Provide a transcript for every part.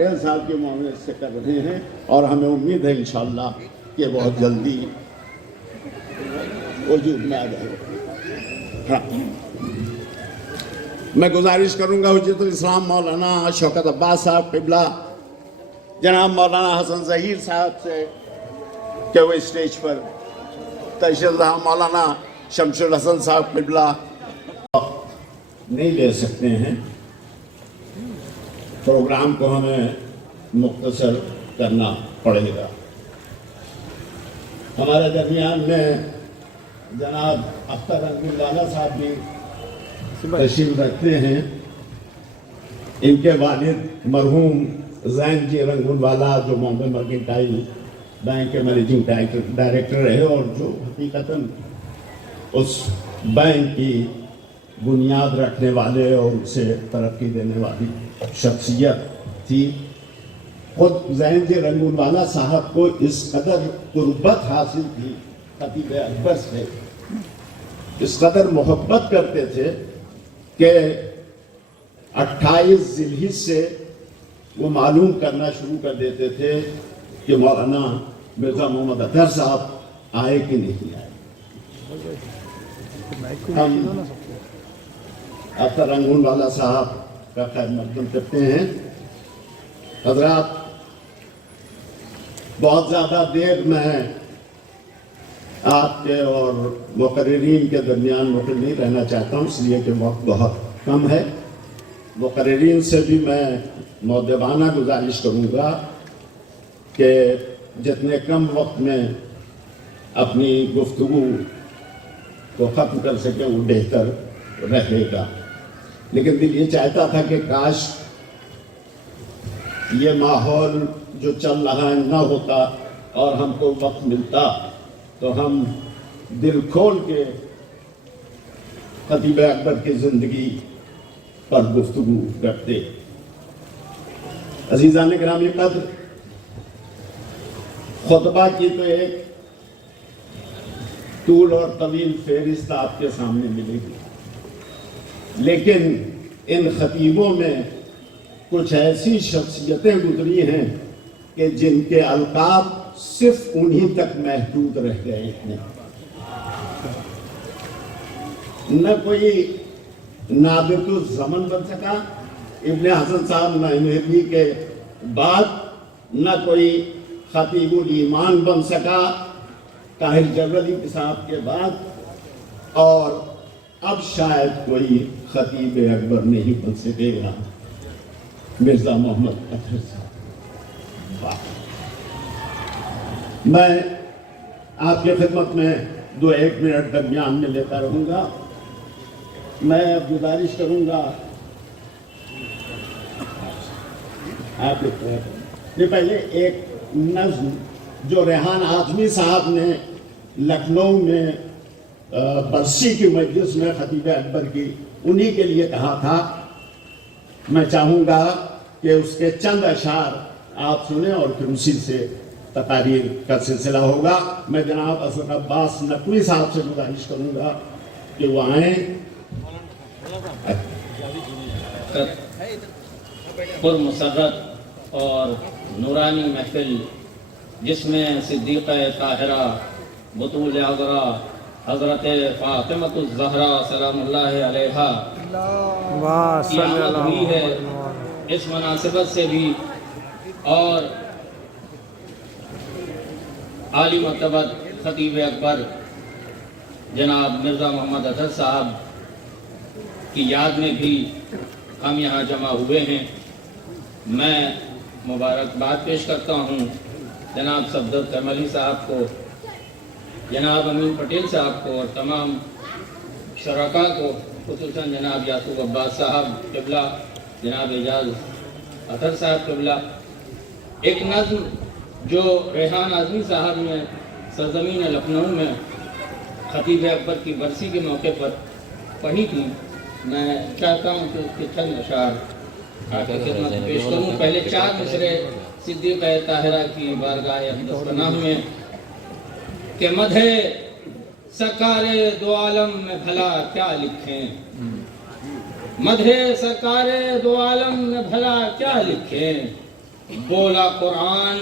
ڈیڑھ سال کی معاملے سے کر رہے ہیں اور ہمیں امید ہے انشاءاللہ کہ بہت جلدی وجود میں آ جائے گا۔ میں گزارش کروں گا حجت الاسلام مولانا شوکت عباس صاحب قبلہ جناب مولانا حسن ظہیر صاحب سے کہ وہ اسٹیج پر تشریف رہا، مولانا شمس الحسن صاحب قبلہ نہیں لے سکتے ہیں، پروگرام کو ہمیں مختصر کرنا پڑے گا۔ ہمارے درمیان میں جناب اختر رنگون والا صاحب بھی تشریف رکھتے ہیں۔ ان کے والد مرحوم زین جی رنگون والا جو بامبے مرکنٹائل بینک کے مینیجنگ ڈائریکٹر رہے اور جو حقیقتاً اس بینک کی بنیاد رکھنے والے اور اسے ترقی دینے والی شخصیت تھی۔ خود زین جی رنگون والا صاحب کو اس قدر قربت حاصل تھی خطیب اکبر سے، اس قدر محبت کرتے تھے کہ 28 ذی الحجہ سے وہ معلوم کرنا شروع کر دیتے تھے کہ مولانا مرزا محمد اطہر صاحب آئے کہ نہیں آئے۔ ہم اختر رنگون والا صاحب کا خیر مقدم کرتے ہیں۔ حضرات، بہت زیادہ دیر میں آپ کے اور مقررین کے درمیان مقیم نہیں رہنا چاہتا ہوں، اس لیے کہ وقت بہت کم ہے۔ مقررین سے بھی میں مؤدبانہ گزارش کروں گا کہ جتنے کم وقت میں اپنی گفتگو کو ختم کر سکیں وہ بہتر رہے گا، لیکن دل یہ چاہتا تھا کہ کاش یہ ماحول جو چل رہا ہے نہ ہوتا اور ہم کو وقت ملتا تو ہم دل کھول کے خطیب اکبر کی زندگی پر گفتگو کرتے۔ عزیزان گرامی قدر، خطبہ کی تو ایک طول اور طویل فہرست آپ کے سامنے ملے گی، لیکن ان خطیبوں میں کچھ ایسی شخصیتیں گزری ہیں کہ جن کے القاب صرف انہی تک محدود رہ گئے ہیں۔ نہ کوئی نابغ الزمن بن سکا ابن حسن صاحب مہدوی کے بعد، نہ کوئی خطیب الایمان بن سکا طاہر جبلی صاحب کے بعد، اور اب شاید کوئی خطیب اکبر نہیں بن سکے گا مرزا محمد اطہر صاحب۔ میں آپ کی خدمت میں 2-1 منٹ درمیان میں لیتا رہوں گا۔ میں اب گزارش کروں گا آپ نے پہلے ایک نظم جو ریحان اعظمی صاحب نے لکھنؤ میں برسی کی مجلس میں خطیب اکبر کی انہی کے لیے کہا تھا، میں چاہوں گا کہ اس کے چند اشعار آپ سنیں اور پھر اسی سے تقاریر کا سلسلہ ہوگا۔ میں جناب اسد عباس نقوی صاحب سے گزارش کروں گا کہ وہ آئیں۔ پر مسرت اور نورانی محفل جس میں صدیقہ طاہرہ بطول عذرا حضرت فاطمۃ الزہرا سلام اللہ علیہا کی آمد ہوئی ہے، اس مناسبت سے بھی اور عالی مرتبت خطیب اکبر جناب مرزا محمد اطہر صاحب کی یاد میں بھی ہم یہاں جمع ہوئے ہیں۔ میں مبارکباد پیش کرتا ہوں جناب صفدر کملی صاحب کو، جناب امین پٹیل صاحب کو اور تمام شرکاء کو، خصوصاً جناب یعقوب عباس صاحب قبلہ، جناب اعجاز اطہر صاحب قبلہ۔ ایک نظم جو ریحان اعظمی صاحب نے سرزمین لکھنؤ میں خطیب اکبر کی برسی کے موقع پر پڑھی تھی، میں چاہتا ہوں کہ اس کے چند اشعار آپ کی خدمت پیش کروں۔ پہلے 4 مصرے صدیقہ طاہرہ کی بارگاہ اقدس پناہ میں کہ مدح سرکار دو عالم میں بھلا کیا لکھیں، مدح سرکار دو عالم میں بھلا کیا لکھیں، بولا قرآن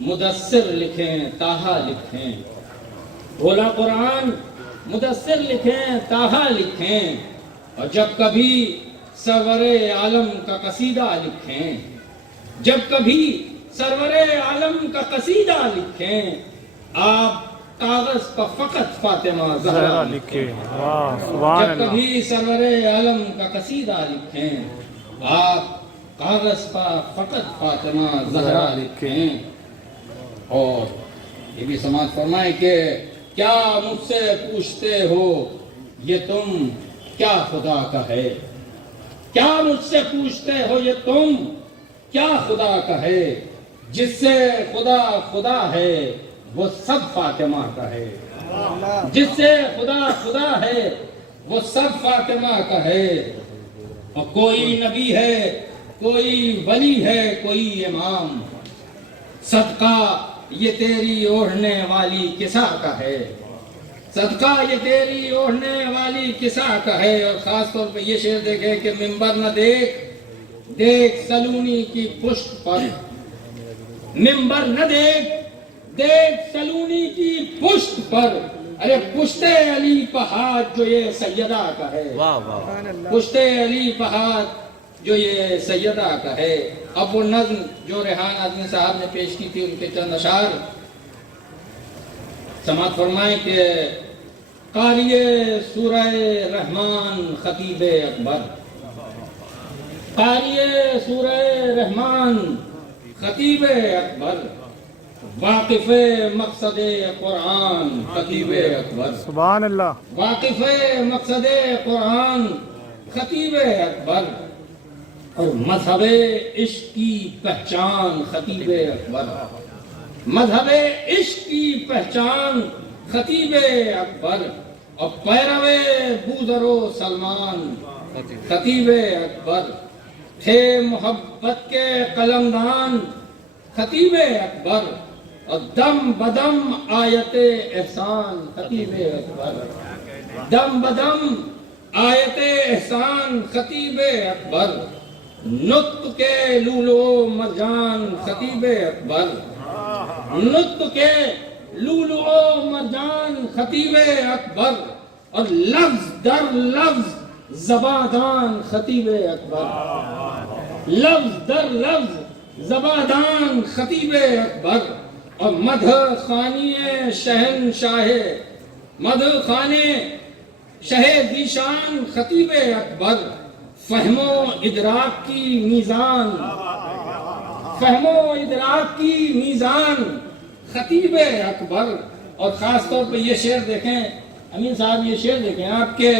مدثر لکھیں تاہا لکھیں، بولا قرآن مدثر لکھیں تاہا لکھیں، اور جب کبھی سرور عالم کا قصیدہ لکھیں، جب کبھی سرور عالم کا قصیدہ لکھیں، آپ کاغذ پر فقط فاطمہ زہرا لکھیں۔ جب کبھی سرور عالم کا قصیدہ لکھیں، آپ کاغذ پر فقط فاطمہ زہرا لکھیں۔ اور یہ بھی سماعت فرمائیں کہ کیا مجھ سے پوچھتے ہو یہ تم کیا خدا کا ہے، کیا مجھ سے پوچھتے ہو یہ تم کیا خدا کا ہے، جس سے خدا خدا ہے وہ سب فاطمہ کا ہے، جس سے خدا خدا ہے وہ سب فاطمہ کا ہے۔ اور کوئی نبی ہے، کوئی ولی ہے، کوئی امام، صدقہ یہ تیری اوڑھنے والی کسا کا ہے، صدقہ یہ تیری اوڑھنے والی کسا کا ہے۔ اور خاص طور پہ یہ شعر دیکھیں کہ ممبر نہ دیکھ، دیکھ سلونی کی پشت پر، ممبر نہ دیکھ، دیکھ سلونی کی پشت پر، ارے پشت علی پہاڑ جو یہ سیدہ کا ہے، پشت علی پہاڑ جو یہ سیدہ کا ہے۔ اب وہ نظم جو ریحان اعظمی صاحب نے پیش کی تھی ان کے چند اشعار سماعت فرمائیں کہ قاری سورہ رحمان خطیب اکبر، قاری سورہ رحمان خطیب اکبر، واقف مقصد قرآن خطیب اکبر، سبحان اللہ، واقف مقصد قرآن خطیب اکبر، اور مذہب عشق کی پہچان خطیب اکبر، مذہب عشق کی پہچان خطیب اکبر، اور پیرو بوذر و سلمان خطیب اکبر، تھے محبت کے قلمدان خطیب اکبر، اور دم بدم آیت احسان خطیب اکبر، دم بدم آیت احسان خطیب اکبر، نطق کے لولو مرجان خطیب اکبر، نطق کے لولو مرجان خطیب اکبر، اور لفظ در لفظ زبادان خطیب اکبر، لفظ در لفظ زبادان خطیب اکبر، اور مدح خانی شہنشاہ، مدح خانے شہ ذیشان خطیب اکبر، فہم و ادراک کی میزان، فہم و ادراک کی میزان خطیب اکبر۔ اور خاص طور پہ یہ شعر دیکھیں امین صاحب، یہ شعر دیکھیں آپ کے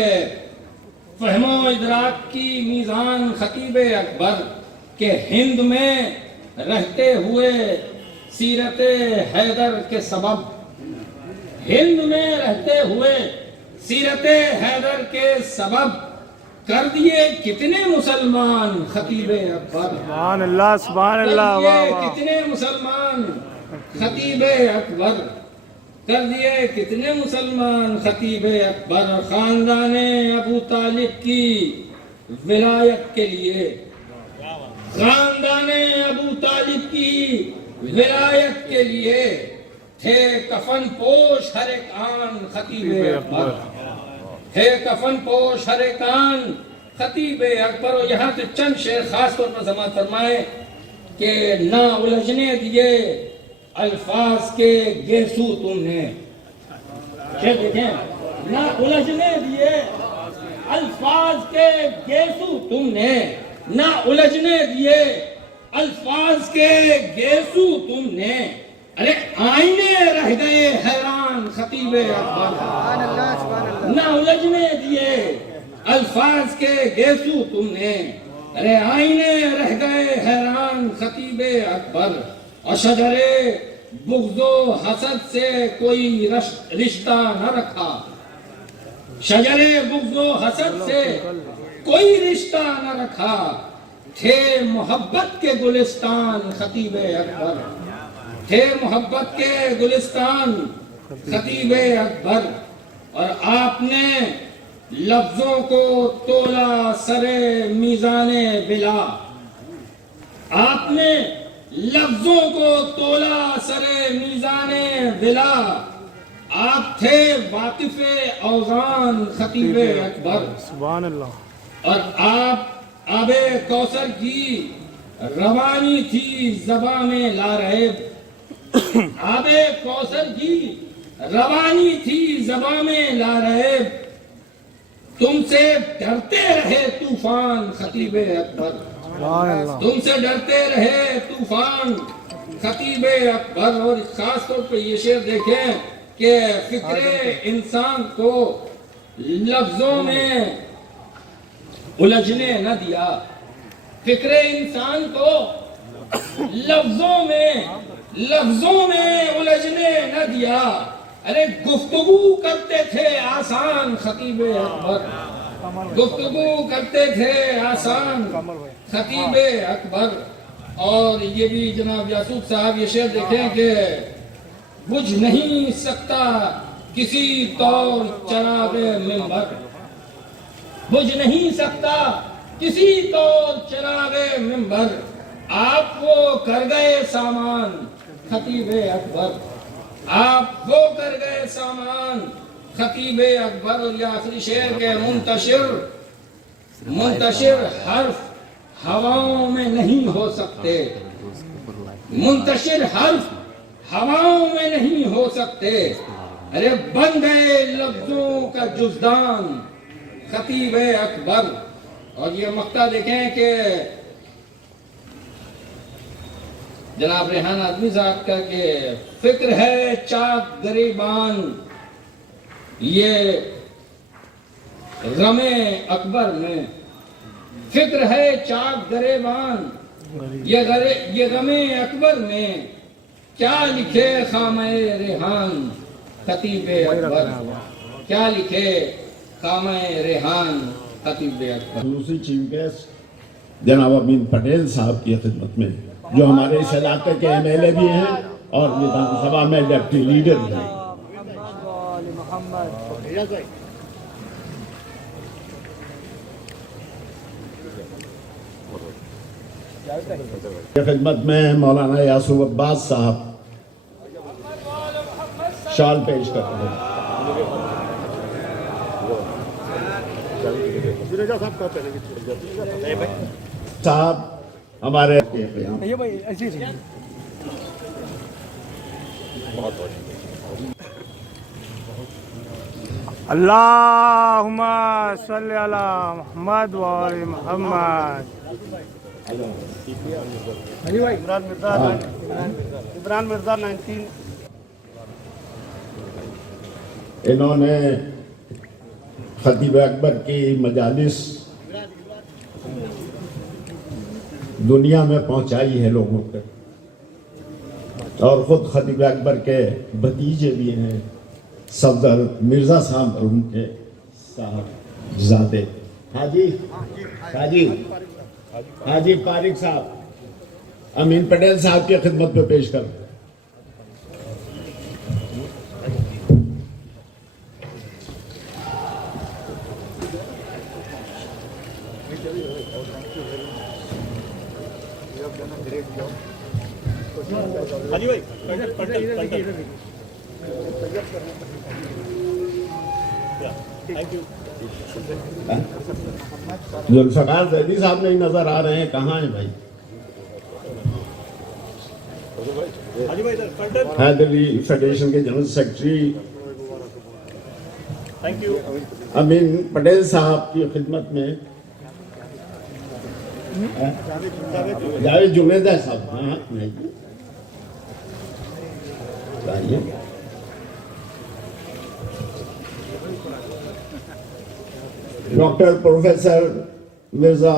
فہم و ادراک کی میزان خطیب اکبر کہ ہند میں رہتے ہوئے سیرت حیدر کے سبب، ہند میں رہتے ہوئے سیرت حیدر کے سبب کر دیے کتنے مسلمان خطیب اکبر، سبحان اللہ، سبحان اللہ، واہ کر دیے واہ، کتنے مسلمان خطیب اکبر، کر دیے کتنے مسلمان خطیب اکبر۔ اور خاندان ابو طالب کی ولایت کے لیے، خاندان ابو طالب کی ولایت کے لیے تھے کفن پوش ہر ایک آن خطیب اکبر، تھے کفن پوش ہر ایک آن خطیب اکبر۔ اور یہاں سے چند شعر خاص طور پر سماعت فرمائے کہ نہ الجھنے دیے الفاظ کے گیسو تم نے، شعر دیکھیں، نہ الجھنے دیے الفاظ کے گیسو تم نے، نہ الجھنے دیے الفاظ کے گیسو تم نے، ارے آئینے رہ گئے حیران خطیب اکبر، نہ الجھنے دیے الفاظ کے گیسو تم نے، ارے آئینے رہ گئے حیران خطیب اکبر۔ اور شجر بغض و حسد سے کوئی رشتہ نہ رکھا، شجر بغض و حسد سے کوئی رشتہ نہ رکھا، تھے محبت کے گلستان خطیب اکبر، تھے محبت کے گلستان خطیب اکبر۔ اور آپ نے لفظوں کو تولا سر میزان بلا، آپ نے لفظوں کو تولا سرے میزان ولا، آپ تھے واقف اوزان خطیب اکبر، سبحان اللہ، اور آپ آب کوثر کی روانی تھی زباں میں لا ریب، آب کوثر کی روانی تھی زباں میں لا ریب، تم سے ڈرتے رہے طوفان خطیب اکبر، سبحان اللہ، تم سے ڈرتے رہے طوفان خطیب اکبر۔ اور خاص طور پہ یہ شعر دیکھیں کہ فکر انسان کو لفظوں میں الجھنے نہ دیا، فکر انسان کو لفظوں میں الجھنے نہ دیا، ارے گفتگو کرتے تھے آسان خطیب اکبر، گفتگو کرتے تھے آسان خطیب اکبر۔ اور یہ بھی جناب یاسوف صاحب یہ شعر دیکھیں کہ بجھ نہیں سکتا کسی طور چراغ منبر، بجھ نہیں سکتا کسی طور چراغ منبر، آپ وہ کر گئے سامان خطیب اکبر، آپ وہ کر گئے سامان خطیب اکبر۔ اور یہ آخری شعر کے منتشر حرف ہواؤں میں نہیں ہو سکتے، منتشر حرف ہواؤں میں نہیں ہو سکتے، ارے بن گئے لفظوں کا جزدان خطیب اکبر۔ اور یہ مقطع دیکھیں کہ جناب ریحان آدمی صاحب کا کہ فکر ہے چاک گریبان یہ غم اکبر میں، فکر ہے چاک گریبان یہ غم اکبر میں، کیا لکھے خامہ ریحان خطیب اکبر، کیا لکھے خامہ ریحان خطیب اکبر۔ دوسری چیف گیسٹ جناب امین پٹیل صاحب کی خدمت میں، جو ہمارے اس علاقے کے ایم ایل اے بھی ہیں اور وزارت سبھا میں ڈپٹی لیڈر بھی ہیں۔ خدمت میں مولانا یاسوف عباس صاحب شال پیش کر رہے ہیں۔ صاحب ہمارے اللہم صلی علی محمد و آل محمد۔ عمران مرزا 19۔ انہوں نے خطیب اکبر کی مجالس دنیا میں پہنچائی ہے لوگوں تک، اور خود خطیب اکبر کے بھتیجے بھی ہیں، صفدر مرزا صاحب مرحوم کے صاحب زادے حاجی طارق صاحب امین پٹیل صاحب کی خدمت پہ پیش کر۔ ذوالفقار زیدی صاحب نہیں نظر آ رہے ہیں، کہاں ہیں بھائی؟ حیدری فیڈریشن کے جنرل سیکرٹری امین پٹیل صاحب کی خدمت میں جاوید جنید صاحب، ہاں ڈاکٹر پروفیسر مرزا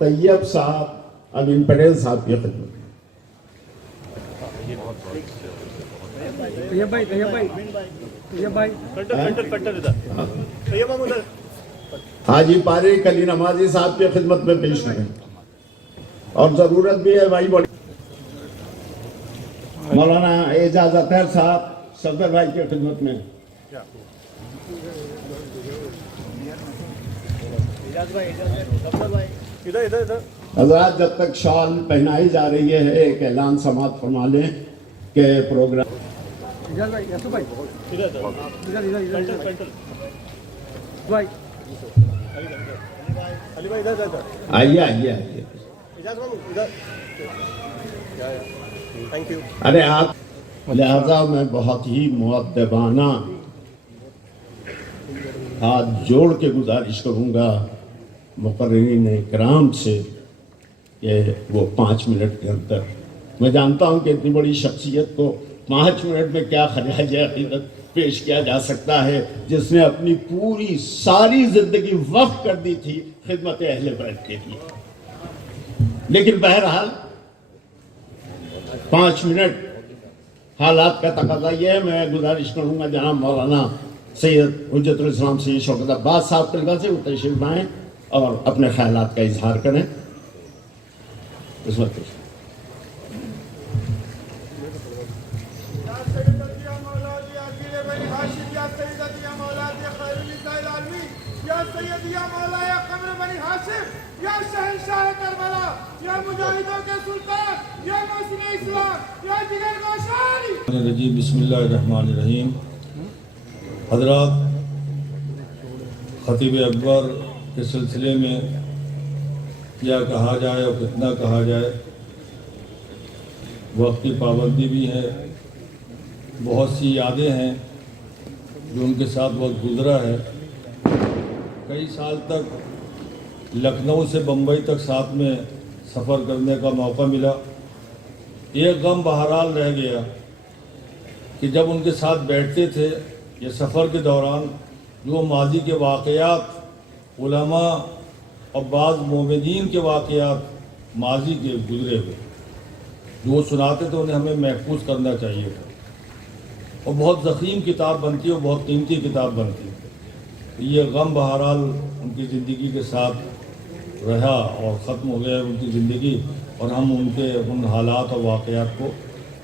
طیب صاحب امین پٹیل صاحب کی خدمت۔ حاجی پارق علی نمازی صاحب کی خدمت میں پیش کریں، اور ضرورت بھی ہے بھائی بڑی۔ مولانا اعجاز اطہر صاحب صفدر بھائی کی خدمت میں۔ حضرات جب تک شال پہنائی جا رہی ہے ایک اعلان سماعت فرما لیں کہ پروگرام آئیے آئیے آئیے ارے آپ لہذا میں بہت ہی مؤدبانہ ہاتھ جوڑ کے گزارش کروں گا مقررین اکرام سے کہ وہ 5 منٹ کے اندر، میں جانتا ہوں کہ اتنی بڑی شخصیت کو 5 منٹ میں کیا خراج عقیدت پیش کیا جا سکتا ہے جس نے اپنی پوری ساری زندگی وقف کر دی تھی خدمت اہل بیت کے لیے. لیکن بہرحال 5 منٹ حالات کا تقاضا یہ ہے. میں گزارش کروں گا جناب مولانا سید حجت الاسلام سید شوکت عباس صاحب طلبہ سے وہ تشریف لائیں اور اپنے خیالات کا اظہار کریں. اس وقت یا سیدی یا مولا یا قمر بنی ہاشم یا شہنشاہ کربلا یا مجاہدوں کے سلطان یا محسن اسلام یا جگر گوشاری. بسم اللہ الرحمن الرحیم. حضرات، خطیب اکبر کے سلسلے میں کیا کہا جائے اور کتنا کہا جائے، وقت کی پابندی بھی ہے، بہت سی یادیں ہیں جو ان کے ساتھ وقت گزرا ہے. کئی سال تک لکھنؤ سے بمبئی تک ساتھ میں سفر کرنے کا موقع ملا. ایک غم بہرحال رہ گیا کہ جب ان کے ساتھ بیٹھتے تھے یہ سفر کے دوران جو ماضی کے واقعات، علماء اور بعض مومنین کے واقعات ماضی کے گزرے ہوئے جو وہ سناتے تھے انہیں ہمیں محفوظ کرنا چاہیے تھا. اور بہت ضخیم کتاب بنتی ہے اور بہت قیمتی کتاب بنتی ہے. یہ غم بہرحال ان کی زندگی کے ساتھ رہا اور ختم ہو گیا ان کی زندگی، اور ہم ان کے ان حالات اور واقعات کو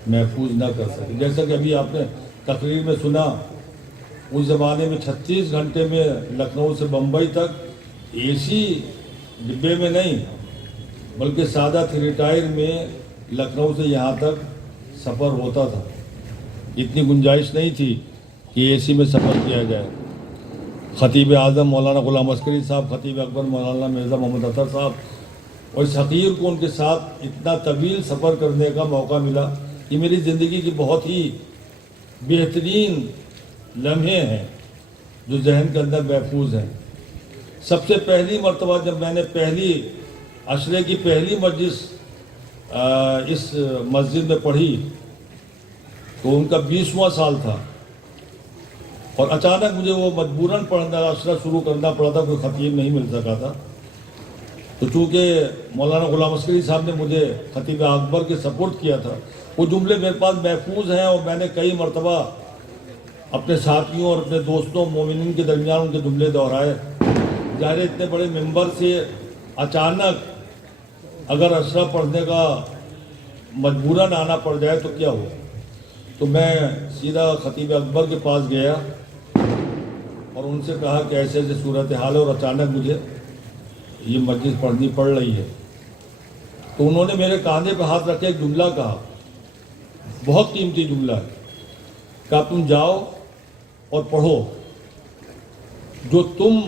محفوظ نہ کر سکے. جیسا کہ ابھی آپ نے تقریر میں سنا، اس زمانے میں 36 گھنٹے میں لکھنؤ سے بمبئی تک اے سی ڈبے میں نہیں بلکہ سادہ 3 ٹائر میں لکھنؤ سے یہاں تک سفر ہوتا تھا. اتنی گنجائش نہیں تھی کہ اے سی میں سفر کیا جائے. خطیب اعظم مولانا غلام عسکری صاحب، خطیب اکبر مولانا مرزا محمد اطہر صاحب، اور اس حقیر کو ان کے ساتھ اتنا طویل سفر کرنے کا موقع ملا. یہ میری زندگی کی بہت ہی بہترین لمحے ہیں جو ذہن کے اندر محفوظ ہیں. سب سے پہلی مرتبہ جب میں نے پہلی عشرے کی پہلی مجلس اس مسجد میں پڑھی تو ان کا 20واں سال تھا، اور اچانک مجھے وہ مجبوراً پڑھنا عشرہ شروع کرنا پڑا تھا، کوئی خطیب نہیں مل سکا تھا. تو چونکہ مولانا غلام عسکری صاحب نے مجھے خطیب اکبر کے سپورٹ کیا تھا، وہ جملے میرے پاس محفوظ ہیں اور میں نے کئی مرتبہ اپنے ساتھیوں اور اپنے دوستوں مومنین کے درمیان ان کے جملے دہرائے. ظاہر اتنے بڑے ممبر سے اچانک اگر عشرہ پڑھنے کا مجبوراً آنا پڑ جائے تو کیا ہو. تو میں سیدھا خطیب اکبر کے پاس گیا اور ان سے کہا کہ ایسے ایسے صورتحال ہے اور اچانک مجھے یہ مجلس پڑھنی پڑ رہی ہے. تو انہوں نے میرے کاندھے پہ ہاتھ رکھ کے ایک جملہ کہا، بہت قیمتی جملہ ہے، کہ تم جاؤ اور پڑھو. جو تم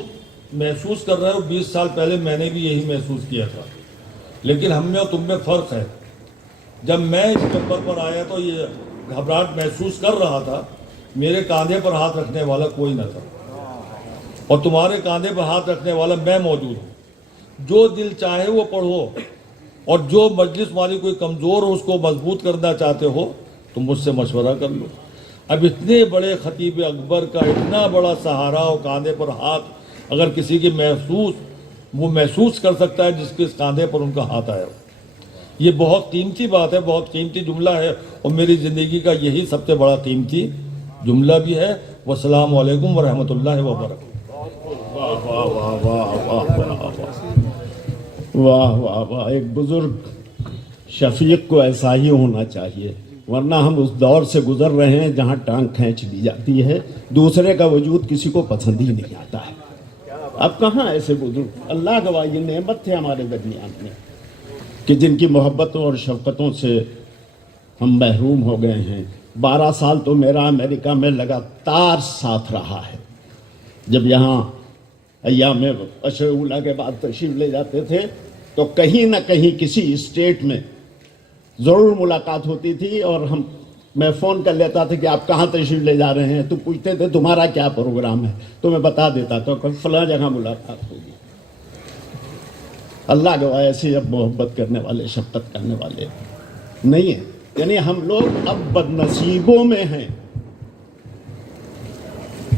محسوس کر رہے ہو 20 سال پہلے میں نے بھی یہی محسوس کیا تھا، لیکن ہم میں اور تم میں فرق ہے. جب میں اس ممبر پر آیا تو یہ گھبراہٹ محسوس کر رہا تھا، میرے کاندھے پر ہاتھ رکھنے والا کوئی نہ تھا، اور تمہارے کاندھے پر ہاتھ رکھنے والا میں موجود ہوں. جو دل چاہے وہ پڑھو، اور جو مجلس والی کوئی کمزور ہو اس کو مضبوط کرنا چاہتے ہو تو مجھ سے مشورہ کر لو. اب اتنے بڑے خطیب اکبر کا اتنا بڑا سہارا اور کاندھے پر ہاتھ اگر کسی کی وہ محسوس کر سکتا ہے جس کے کاندھے پر ان کا ہاتھ آیا ہو. یہ بہت قیمتی بات ہے، بہت قیمتی جملہ ہے، اور میری زندگی کا یہی سب سے بڑا قیمتی جملہ بھی ہے. والسلام علیکم ورحمۃ اللہ وبرکاتہ. واہ واہ واہ واہ واہ واہ واہ واہ. ایک بزرگ شفیق کو ایسا ہی ہونا چاہیے، ورنہ ہم اس دور سے گزر رہے ہیں جہاں ٹانگ کھینچ لی جاتی ہے، دوسرے کا وجود کسی کو پسند ہی نہیں آتا ہے. اب کہاں ایسے بزرگ، اللہ گواہ یہ نعمت تھے ہمارے درمیان میں. کہ جن کی محبتوں اور شفقتوں سے ہم محروم ہو گئے ہیں. 12 سال تو میرا امریکہ میں لگاتار ساتھ رہا ہے. جب یہاں ایام عشر اولیٰ کے بعد تشریف لے جاتے تھے تو کہیں نہ کہیں کسی اسٹیٹ میں ضرور ملاقات ہوتی تھی، اور میں فون کر لیتا تھا کہ آپ کہاں تشریف لے جا رہے ہیں. تو پوچھتے تھے تمہارا کیا پروگرام ہے، تو میں بتا دیتا تھا کہ فلاں جگہ ملاقات ہوگی. اللہ گواہ ایسے اب محبت کرنے والے، شفقت کرنے والے نہیں ہیں. یعنی ہم لوگ اب بدنصیبوں میں ہیں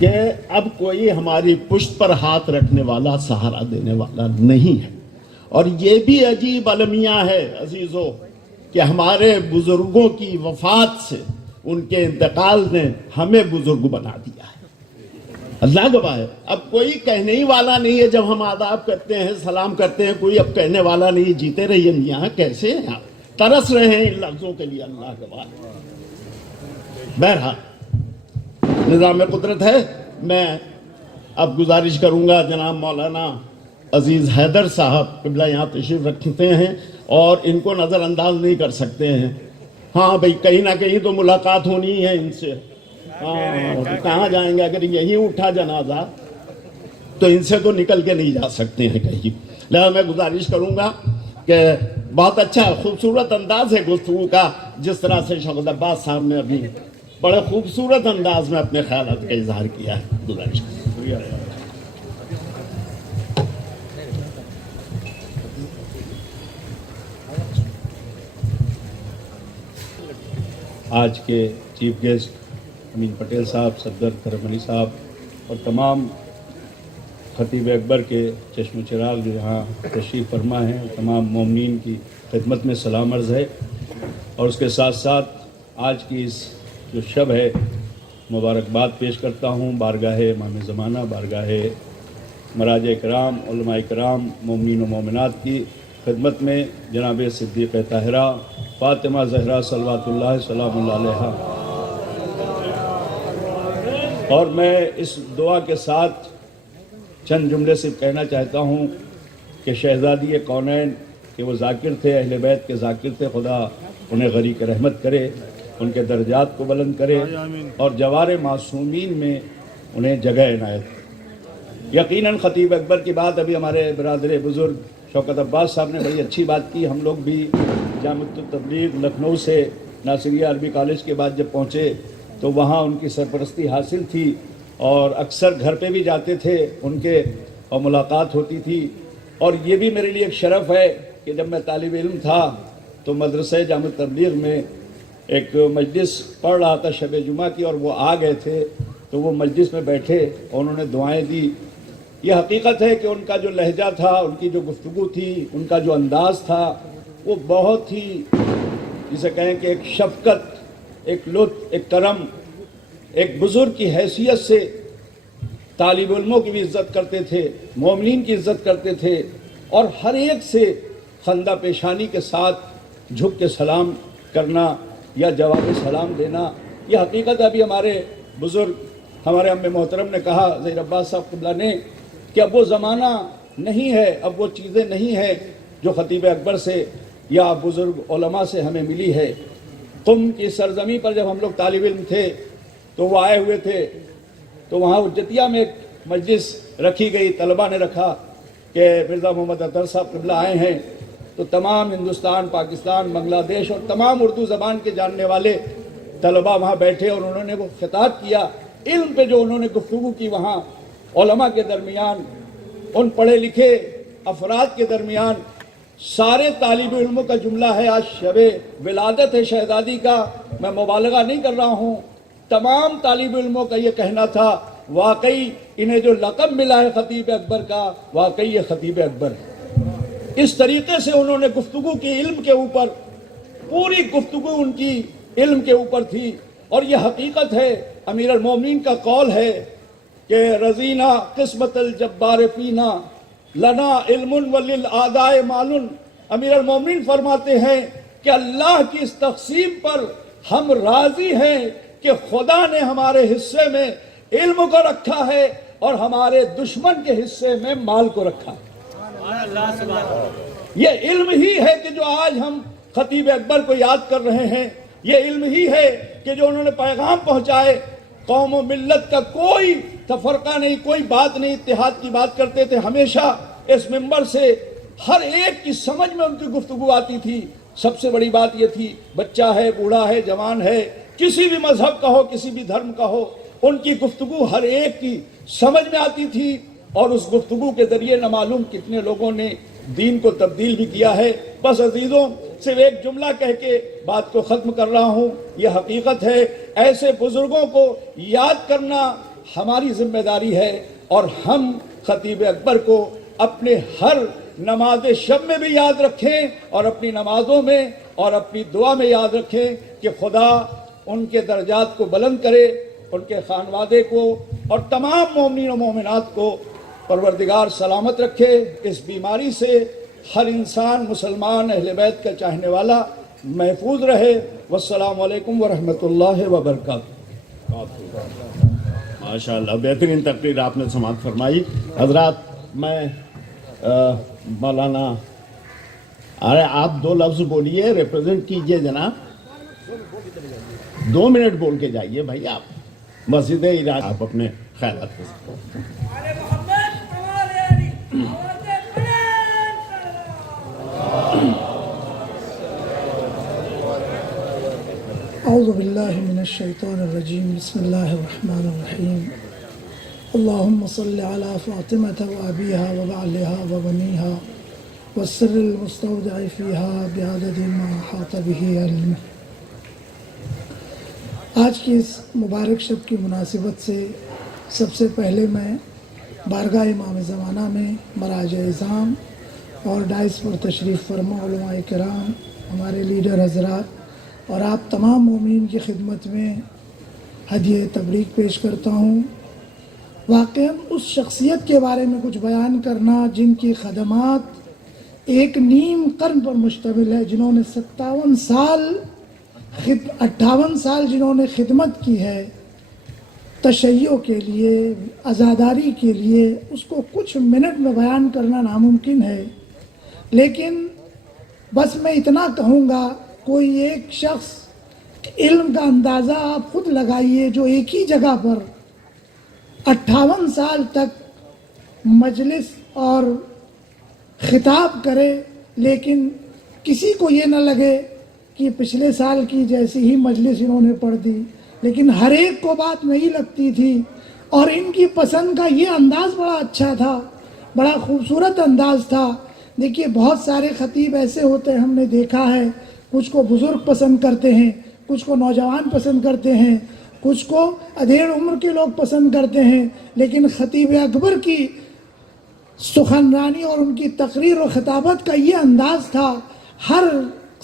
کہ اب کوئی ہماری پشت پر ہاتھ رکھنے والا، سہارا دینے والا نہیں ہے. اور یہ بھی عجیب المیہ ہے عزیزو کہ ہمارے بزرگوں کی وفات سے، ان کے انتقال نے ہمیں بزرگ بنا دیا ہے. اللہ گواہ ہے اب کوئی کہنے ہی والا نہیں ہے. جب ہم آداب کرتے ہیں، سلام کرتے ہیں، کوئی اب کہنے والا نہیں. جیتے رہیے میاں، کیسے ہیں آپ؟ ترس رہے ہیں ان لفظوں کے لیے. اللہ گواہ ہے. بہرحال نظام قدرت ہے. میں اب گزارش کروں گا جناب مولانا عزیز حیدر صاحب قبلہ یہاں تشریف رکھتے ہیں، اور ان کو نظر انداز نہیں کر سکتے ہیں. ہاں بھئی کہیں نہ کہیں تو ملاقات ہونی ہے ان سے. کہاں جائیں گے؟ اگر یہی اٹھا جنازہ تو ان سے تو نکل کے نہیں جا سکتے ہیں کہیں. لہذا میں گزارش کروں گا کہ بہت اچھا خوبصورت انداز ہے گفتگو کا، جس طرح سے شوکت عباس صاحب نے ابھی بڑے خوبصورت انداز میں اپنے خیالات کا اظہار کیا ہے. گزارش کروں گا. آج کے چیف گیسٹ امین پٹیل صاحب، صفدر کرم علی صاحب، اور تمام خطیب اکبر کے چشم و چراغ جو یہاں تشریف فرما ہیں، تمام مومنین کی خدمت میں سلام عرض ہے. اور اس کے ساتھ ساتھ آج کی اس جو شب ہے، مبارکباد پیش کرتا ہوں بارگاہ امام زمانہ، بارگاہ مراجع کرام، علماء کرام، مومنین و مومنات کی خدمت میں جناب صدیقہ طاہرہ فاطمہ زہرا صلوات اللہ سلام اللہ علیہا. اور میں اس دعا کے ساتھ چند جملے صرف کہنا چاہتا ہوں کہ شہزادی کونین کہ وہ ذاکر تھے، اہل بیت کے ذاکر تھے. خدا انہیں غریق رحمت کرے، ان کے درجات کو بلند کرے، اور جوار معصومین میں انہیں جگہ عنایت. یقیناً خطیب اکبر کی بات ابھی ہمارے برادر بزرگ شوکت عباس صاحب نے بڑی اچھی بات کی. ہم لوگ بھی جامعۃ التبلیغ لکھنؤ سے ناصریہ عربی کالج کے بعد جب پہنچے تو وہاں ان کی سرپرستی حاصل تھی، اور اکثر گھر پہ بھی جاتے تھے ان کے، اور ملاقات ہوتی تھی. اور یہ بھی میرے لیے ایک شرف ہے کہ جب میں طالب علم تھا تو مدرسہ جامعۃ تبلیغ میں ایک مجلس پڑھ رہا تھا شب جمعہ کی، اور وہ آ گئے تھے تو وہ مجلس میں بیٹھے اور انہوں نے دعائیں دی. یہ حقیقت ہے کہ ان کا جو لہجہ تھا، ان کی جو گفتگو تھی، ان کا جو انداز تھا، وہ بہت ہی جسے کہیں کہ ایک شفقت، ایک لطف، ایک کرم، ایک بزرگ کی حیثیت سے طالب علموں کی بھی عزت کرتے تھے، مومنین کی عزت کرتے تھے، اور ہر ایک سے خندہ پیشانی کے ساتھ جھک کے سلام کرنا یا جواب سلام دینا. یہ حقیقت ابھی ہمارے بزرگ، ہمارے ام محترم نے کہا، ظہیر عباس صاحب قبلہ نے، کہ اب وہ زمانہ نہیں ہے، اب وہ چیزیں نہیں ہیں جو خطیب اکبر سے یا بزرگ علماء سے ہمیں ملی ہے. قم کی سرزمین پر جب ہم لوگ طالب علم تھے تو وہ آئے ہوئے تھے، تو وہاں حجتیہ میں ایک مجلس رکھی گئی، طلبہ نے رکھا کہ مرزا محمد اطہر صاحب قبلہ آئے ہیں. تو تمام ہندوستان، پاکستان، بنگلہ دیش اور تمام اردو زبان کے جاننے والے طلبہ وہاں بیٹھے، اور انہوں نے وہ خطاب کیا. علم پہ جو انہوں نے گفتگو کی وہاں علماء کے درمیان، ان پڑھے لکھے افراد کے درمیان، سارے طالب علموں کا جملہ ہے. آج شب ولادت ہے شہزادی کا، میں مبالغہ نہیں کر رہا ہوں. تمام طالب علموں کا یہ کہنا تھا واقعی انہیں جو لقب ملا ہے خطیب اکبر کا، واقعی یہ خطیب اکبر ہے. اس طریقے سے انہوں نے گفتگو کی، علم کے اوپر، پوری گفتگو ان کی علم کے اوپر تھی. اور یہ حقیقت ہے، امیر المومنین کا قول ہے کہ رضینا قسمت الجبار فینا لنا علم وللآداء مال. امیر المومنین فرماتے ہیں کہ اللہ کی اس تقسیم پر ہم راضی ہیں کہ خدا نے ہمارے حصے میں علم کو رکھا ہے اور ہمارے دشمن کے حصے میں مال کو رکھا ہے. یہ علم ہی ہے کہ جو آج ہم خطیب اکبر کو یاد کر رہے ہیں، یہ علم ہی ہے کہ جو انہوں نے پیغام پہنچائے. قوم و ملت کا کوئی تفرقہ نہیں، کوئی بات نہیں، اتحاد کی بات کرتے تھے. ہمیشہ اس منبر سے ہر ایک کی سمجھ میں ان کی گفتگو آتی تھی. سب سے بڑی بات یہ تھی، بچہ ہے، بوڑھا ہے، جوان ہے، کسی بھی مذہب کا ہو، کسی بھی دھرم کا ہو، ان کی گفتگو ہر ایک کی سمجھ میں آتی تھی. اور اس گفتگو کے ذریعے نہ معلوم کتنے لوگوں نے دین کو تبدیل بھی کیا ہے. بس عزیزوں، صرف ایک جملہ کہہ کے بات کو ختم کر رہا ہوں. یہ حقیقت ہے، ایسے بزرگوں کو یاد کرنا ہماری ذمہ داری ہے، اور ہم خطیب اکبر کو اپنے ہر نماز شب میں بھی یاد رکھیں، اور اپنی نمازوں میں اور اپنی دعا میں یاد رکھیں کہ خدا ان کے درجات کو بلند کرے، ان کے خانوادے کو اور تمام مومنین و مومنات کو پروردگار سلامت رکھے. اس بیماری سے ہر انسان، مسلمان، اہل بیت کا چاہنے والا محفوظ رہے. والسلام علیکم ورحمۃ اللہ وبرکاتہ. ماشاءاللہ، بہترین تقریر آپ نے سماعت فرمائی. حضرات، میں مولانا، ارے آپ 2 لفظ بولیے، ریپرزینٹ کیجئے جناب. 2 منٹ بول کے جائیے بھائی. آپ مسجد عراق، آپ اپنے خیالات کو. اعوذ باللہ من الشیطان الرجیم. بسم اللہ الرحمن الرحیم. اللہم صل علی فاطمة وابیہا وبعلہا وبنیہا والسر المستودع فیہا بعدد ما احاط بہ علمہ. آج کی اس مبارک شب کی مناسبت سے سب سے پہلے میں بارگاہ امام زمانہ میں مراجع اعظام اور ڈائس پر تشریف فرما علماء کرام، ہمارے لیڈر حضرات اور آپ تمام مومنین کی خدمت میں ہدیہ تبریک پیش کرتا ہوں. واقعاً اس شخصیت کے بارے میں کچھ بیان کرنا جن کی خدمات 1.5 قرن پر مشتمل ہے، جنہوں نے 58 سال جنہوں نے خدمت کی ہے تشیع کے لیے، عزاداری کے لیے، اس کو کچھ منٹ میں بیان کرنا ناممکن ہے. لیکن بس میں اتنا کہوں گا، کوئی ایک شخص علم کا اندازہ آپ خود لگائیے جو ایک ہی جگہ پر 58 سال تک مجلس اور خطاب کرے، لیکن کسی کو یہ نہ لگے کہ پچھلے سال کی جیسی ہی مجلس انہوں نے پڑھ دی، لیکن ہر ایک کو بات وہی لگتی تھی. اور ان کی پسند کا یہ انداز بڑا اچھا تھا، بڑا خوبصورت انداز تھا. دیکھیے، بہت سارے خطیب ایسے ہوتے ہیں، ہم نے دیکھا ہے، کچھ کو بزرگ پسند کرتے ہیں، کچھ کو نوجوان پسند کرتے ہیں، کچھ کو ادھیڑ عمر کے لوگ پسند کرتے ہیں. لیکن خطیب اکبر کی سخنرانی اور ان کی تقریر و خطابت کا یہ انداز تھا، ہر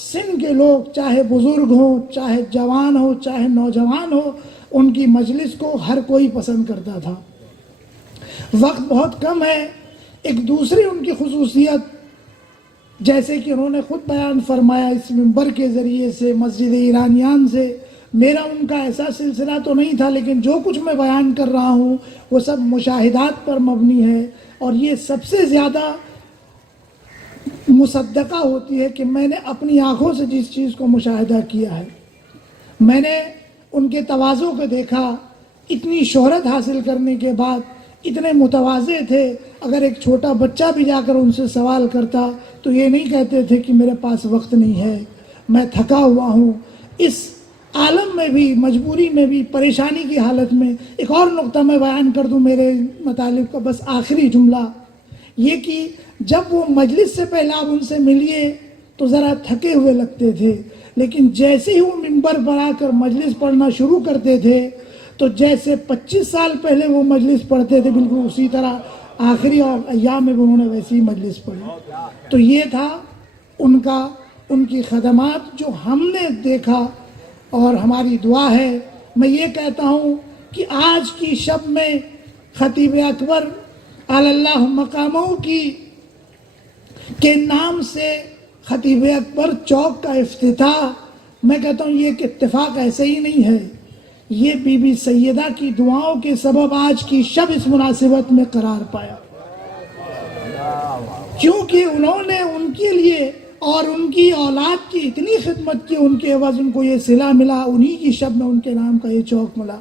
سن کے لوگ، چاہے بزرگ ہوں، چاہے جوان ہو، چاہے نوجوان ہو، ان کی مجلس کو ہر کوئی پسند کرتا تھا. وقت بہت کم ہے. ایک دوسری ان کی خصوصیت، جیسے کہ انہوں نے خود بیان فرمایا اس منبر کے ذریعے سے، مسجد ایرانیان سے، میرا ان کا ایسا سلسلہ تو نہیں تھا، لیکن جو کچھ میں بیان کر رہا ہوں وہ سب مشاہدات پر مبنی ہے. اور یہ سب سے زیادہ مصدقہ ہوتی ہے کہ میں نے اپنی آنکھوں سے جس چیز کو مشاہدہ کیا ہے. میں نے ان کے تواضع کو دیکھا. اتنی شہرت حاصل کرنے کے بعد اتنے متواضع تھے. اگر ایک چھوٹا بچہ بھی جا کر ان سے سوال کرتا تو یہ نہیں کہتے تھے کہ میرے پاس وقت نہیں ہے، میں تھکا ہوا ہوں. اس عالم میں بھی، مجبوری میں بھی، پریشانی کی حالت میں. ایک اور نقطہ میں بیان کر دوں میرے مطالب کا، بس آخری جملہ یہ کہ جب وہ مجلس سے پہلے آپ ان سے ملیے تو ذرا تھکے ہوئے لگتے تھے، لیکن جیسے ہی وہ منبر پر آ کر مجلس پڑھنا شروع کرتے تھے تو جیسے 25 سال پہلے وہ مجلس پڑھتے تھے، بالکل اسی طرح آخری اور ایام میں بھی انہوں نے ویسی ہی مجلس پڑھی. تو یہ تھا ان کی خدمات جو ہم نے دیکھا. اور ہماری دعا ہے، میں یہ کہتا ہوں کہ آج کی شب میں خطیب اکبر علی اللہ مقامہ کے نام سے خطیب اکبر چوک کا افتتاح، میں کہتا ہوں یہ ایک اتفاق ایسے ہی نہیں ہے، یہ بی بی سیدہ کی دعاؤں کے سبب آج کی شب اس مناسبت میں قرار پایا. کیونکہ انہوں نے ان کے لیے اور ان کی اولاد کی اتنی خدمت کی، ان کے عوض ان کو یہ صلہ ملا، انہی کی شب میں ان کے نام کا یہ چوک ملا۔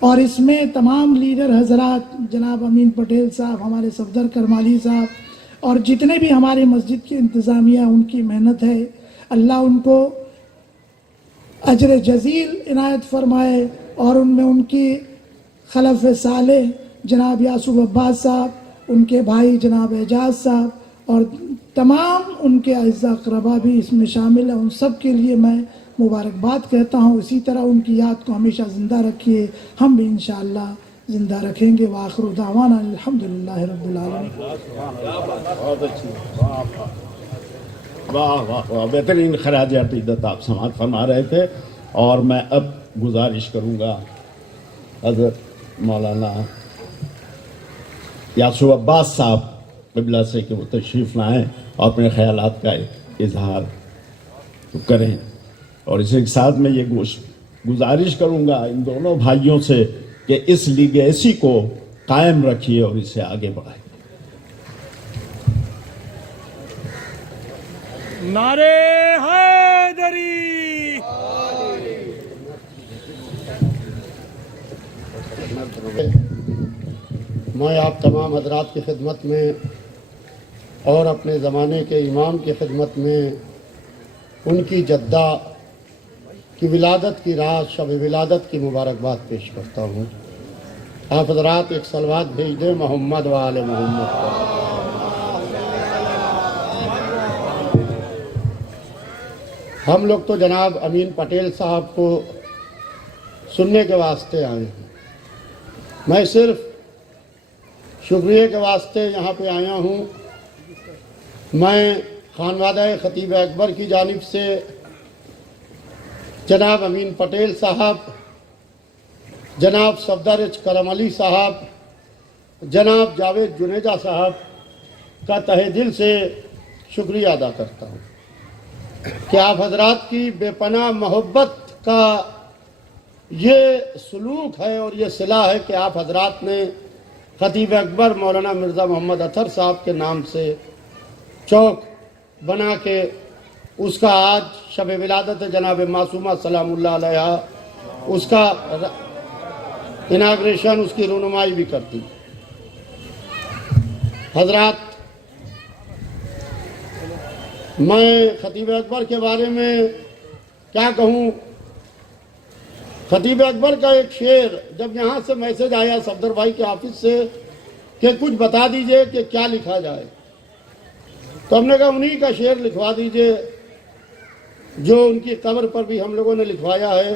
اور اس میں تمام لیڈر حضرات، جناب امین پٹیل صاحب، ہمارے صفدر کرمالی صاحب، اور جتنے بھی ہمارے مسجد کی انتظامیہ، ان کی محنت ہے، اللہ ان کو اجر جزیل عنایت فرمائے، اور ان میں ان کی خلف صالح جناب یاسوف عباس صاحب، ان کے بھائی جناب اعجاز صاحب، اور تمام ان کے اعزاء اقربا بھی اس میں شامل ہیں۔ ان سب کے لیے میں مبارکباد کہتا ہوں۔ اسی طرح ان کی یاد کو ہمیشہ زندہ رکھیے، ہم بھی انشاءاللہ زندہ رکھیں گے۔ وآخر دعوانا الحمدللہ رب العالمین۔ بہت اچھی، واہ واہ واہ، بہترین خراج عقیدت آپ سماعت فرما رہے تھے۔ اور میں اب گزارش کروں گا حضرت مولانا یاسوف عباس صاحب قبلہ سے کہ وہ تشریف لائیں اور اپنے خیالات کا اظہار کریں، اور اس کے ساتھ میں یہ گزارش کروں گا ان دونوں بھائیوں سے کہ اس لیگیسی کو قائم رکھیے اور اسے آگے بڑھائیں۔ نعرے حیدری۔ میں آپ تمام حضرات کی خدمت میں اور اپنے زمانے کے امام کی خدمت میں ان کی جدہ کی ولادت کی رات، شب ولادت کی مبارکباد پیش کرتا ہوں۔ آپ حضرات ایک صلوات بھیج دیں محمد و آل محمد پر۔ ہم لوگ تو جناب امین پٹیل صاحب کو سننے کے واسطے آئے ہیں، میں صرف شکریہ کے واسطے یہاں پہ آیا ہوں۔ میں خانوادہ خطیب اکبر کی جانب سے جناب امین پٹیل صاحب، جناب صفدر کرم علی صاحب، جناب جاوید جنیجا صاحب کا تہہ دل سے شکریہ ادا کرتا ہوں کہ آپ حضرات کی بے پناہ محبت کا یہ سلوک ہے اور یہ صلہ ہے کہ آپ حضرات نے خطیب اکبر مولانا مرزا محمد اطہر صاحب کے نام سے چوک بنا کے اس کا آج شب ولادت جناب معصومہ سلام اللہ علیہ اس کا اناگریشن، اس کی رونمائی بھی کرتی۔ حضرات، میں خطیب اکبر کے بارے میں کیا کہوں؟ خطیب اکبر کا ایک شعر، جب یہاں سے میسج آیا صفدر بھائی کے آفس سے کہ کچھ بتا دیجئے کہ کیا لکھا جائے، تو ہم نے کہا انہی کا شعر لکھوا دیجئے جو ان کی قبر پر بھی ہم لوگوں نے لکھوایا ہے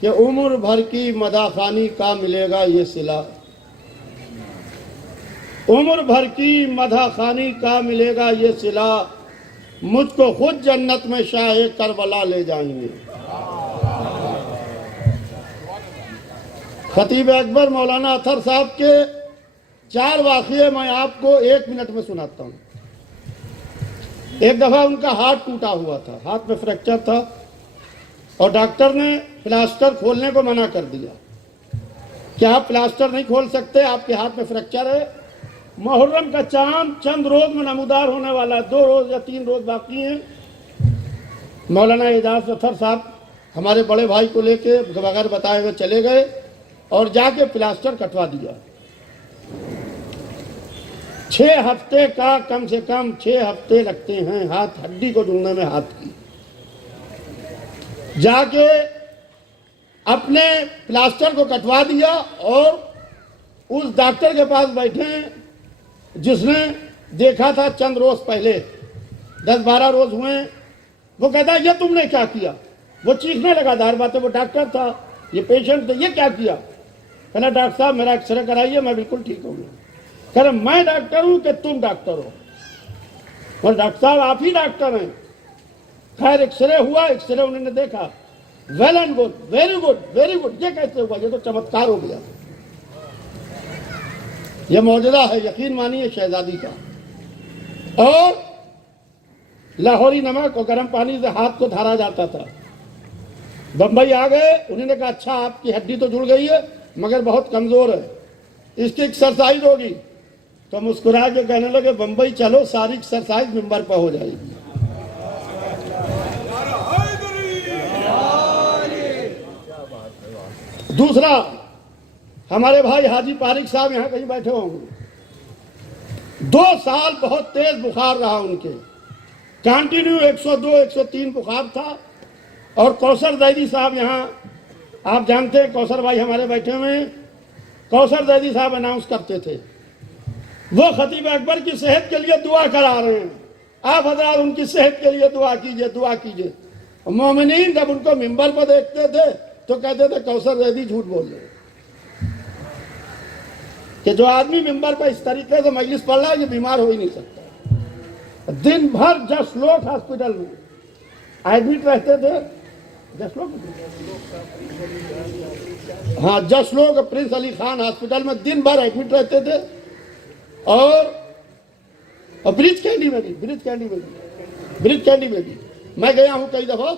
کہ عمر بھر کی مداخانی کا ملے گا یہ صلہ، عمر بھر کی مداخانی کا ملے گا یہ صلہ، مجھ کو خود جنت میں شاہ کربلا لے جائیں گے۔ خطیب اکبر مولانا اطہر صاحب کے 4 واقعے میں آپ کو 1 منٹ میں سناتا ہوں۔ ایک دفعہ ان کا ہاتھ ٹوٹا ہوا تھا، ہاتھ میں فریکچر تھا، اور ڈاکٹر نے پلاسٹر کھولنے کو منع کر دیا کہ آپ پلاسٹر نہیں کھول سکتے، آپ کے ہاتھ میں فریکچر ہے۔ محرم کا چاند چند روز میں نمودار ہونے والا ہے، 2 روز یا 3 روز باقی ہیں۔ مولانا اعجاز اطہر صاحب ہمارے بڑے بھائی کو لے کے بغیر بتائے ہوئے چلے گئے اور جا کے پلاسٹر کٹوا دیا۔ 6 ہفتے کا کم سے کم 6 ہفتے لگتے ہیں ہاتھ ہڈی کو جڑنے میں، ہاتھ کی۔ جا کے اپنے پلاسٹر کو کٹوا دیا اور اس ڈاکٹر کے پاس بیٹھے جس نے دیکھا تھا چند روز پہلے، 10-12 روز ہوئے۔ وہ کہتا ہے یہ تم نے کیا کیا؟ وہ چیخنے لگا، ظاہر بات ہے وہ ڈاکٹر تھا، یہ پیشنٹ تھا، یہ کیا کیا؟ کہنا ڈاکٹر صاحب میرا ایکس رے کرائیے، میں بالکل ٹھیک ہوں گا۔ کہنا میں ڈاکٹر ہوں کہ تم ڈاکٹر ہو؟ اور ڈاکٹر صاحب آپ ہی ڈاکٹر ہیں۔ خیر ایکس رے ہوا، ایکس رے انہوں نے دیکھا، well and good, very good, very good. یہ کیسے ہوا؟ یہ تو چمتکار ہو گیا، یہ معجزہ ہے، یقین مانیے شہزادی کا۔ اور لاہوری نمک اور گرم پانی سے ہاتھ کو دھارا جاتا تھا۔ بمبئی آ گئے، انہوں نے کہا اچھا آپ کی ہڈی تو جڑ گئی ہے مگر بہت کمزور ہے، اس کی ایکسرسائز ہوگی۔ تو مسکرا کے کہنے لگے بمبئی چلو ساری ایکسرسائز ممبر پہ ہو جائے گی. دوسرا ہمارے بھائی حاجی طارق صاحب یہاں کہیں بیٹھے ہوں گے. 2 سال بہت تیز بخار رہا ان کے, کنٹینیو 102 103 بخار تھا. اور کوثر زیدی صاحب یہاں آپ جانتے ہیں, کوثر بھائی ہمارے بیٹھے ہوئے ہیں, کوثر زیدی صاحب اناؤنس کرتے تھے وہ خطیب اکبر کی صحت کے لیے دعا کرا رہے ہیں, آپ حضرات ان کی صحت کے لیے دعا کیجئے دعا کیجئے. مومنین جب ان کو ممبر پر دیکھتے تھے تو کہتے تھے کوثر زیدی جھوٹ بول رہے ہیں. کہ جو آدمی ممبر پر اس طریقے سے مجلس پڑھ رہا ہے یہ بیمار ہو ہی نہیں سکتا. دن بھر جسٹ لوگ ہاسپٹل میں ایڈمٹ رہتے تھے. جسٹ لوگ, ہاں جسٹ لوگ پرنس علی خان ہاسپٹل میں دن بھر ایڈمٹ رہتے تھے. اور برج کینڈی میں بھی میں گیا ہوں کئی دفعہ,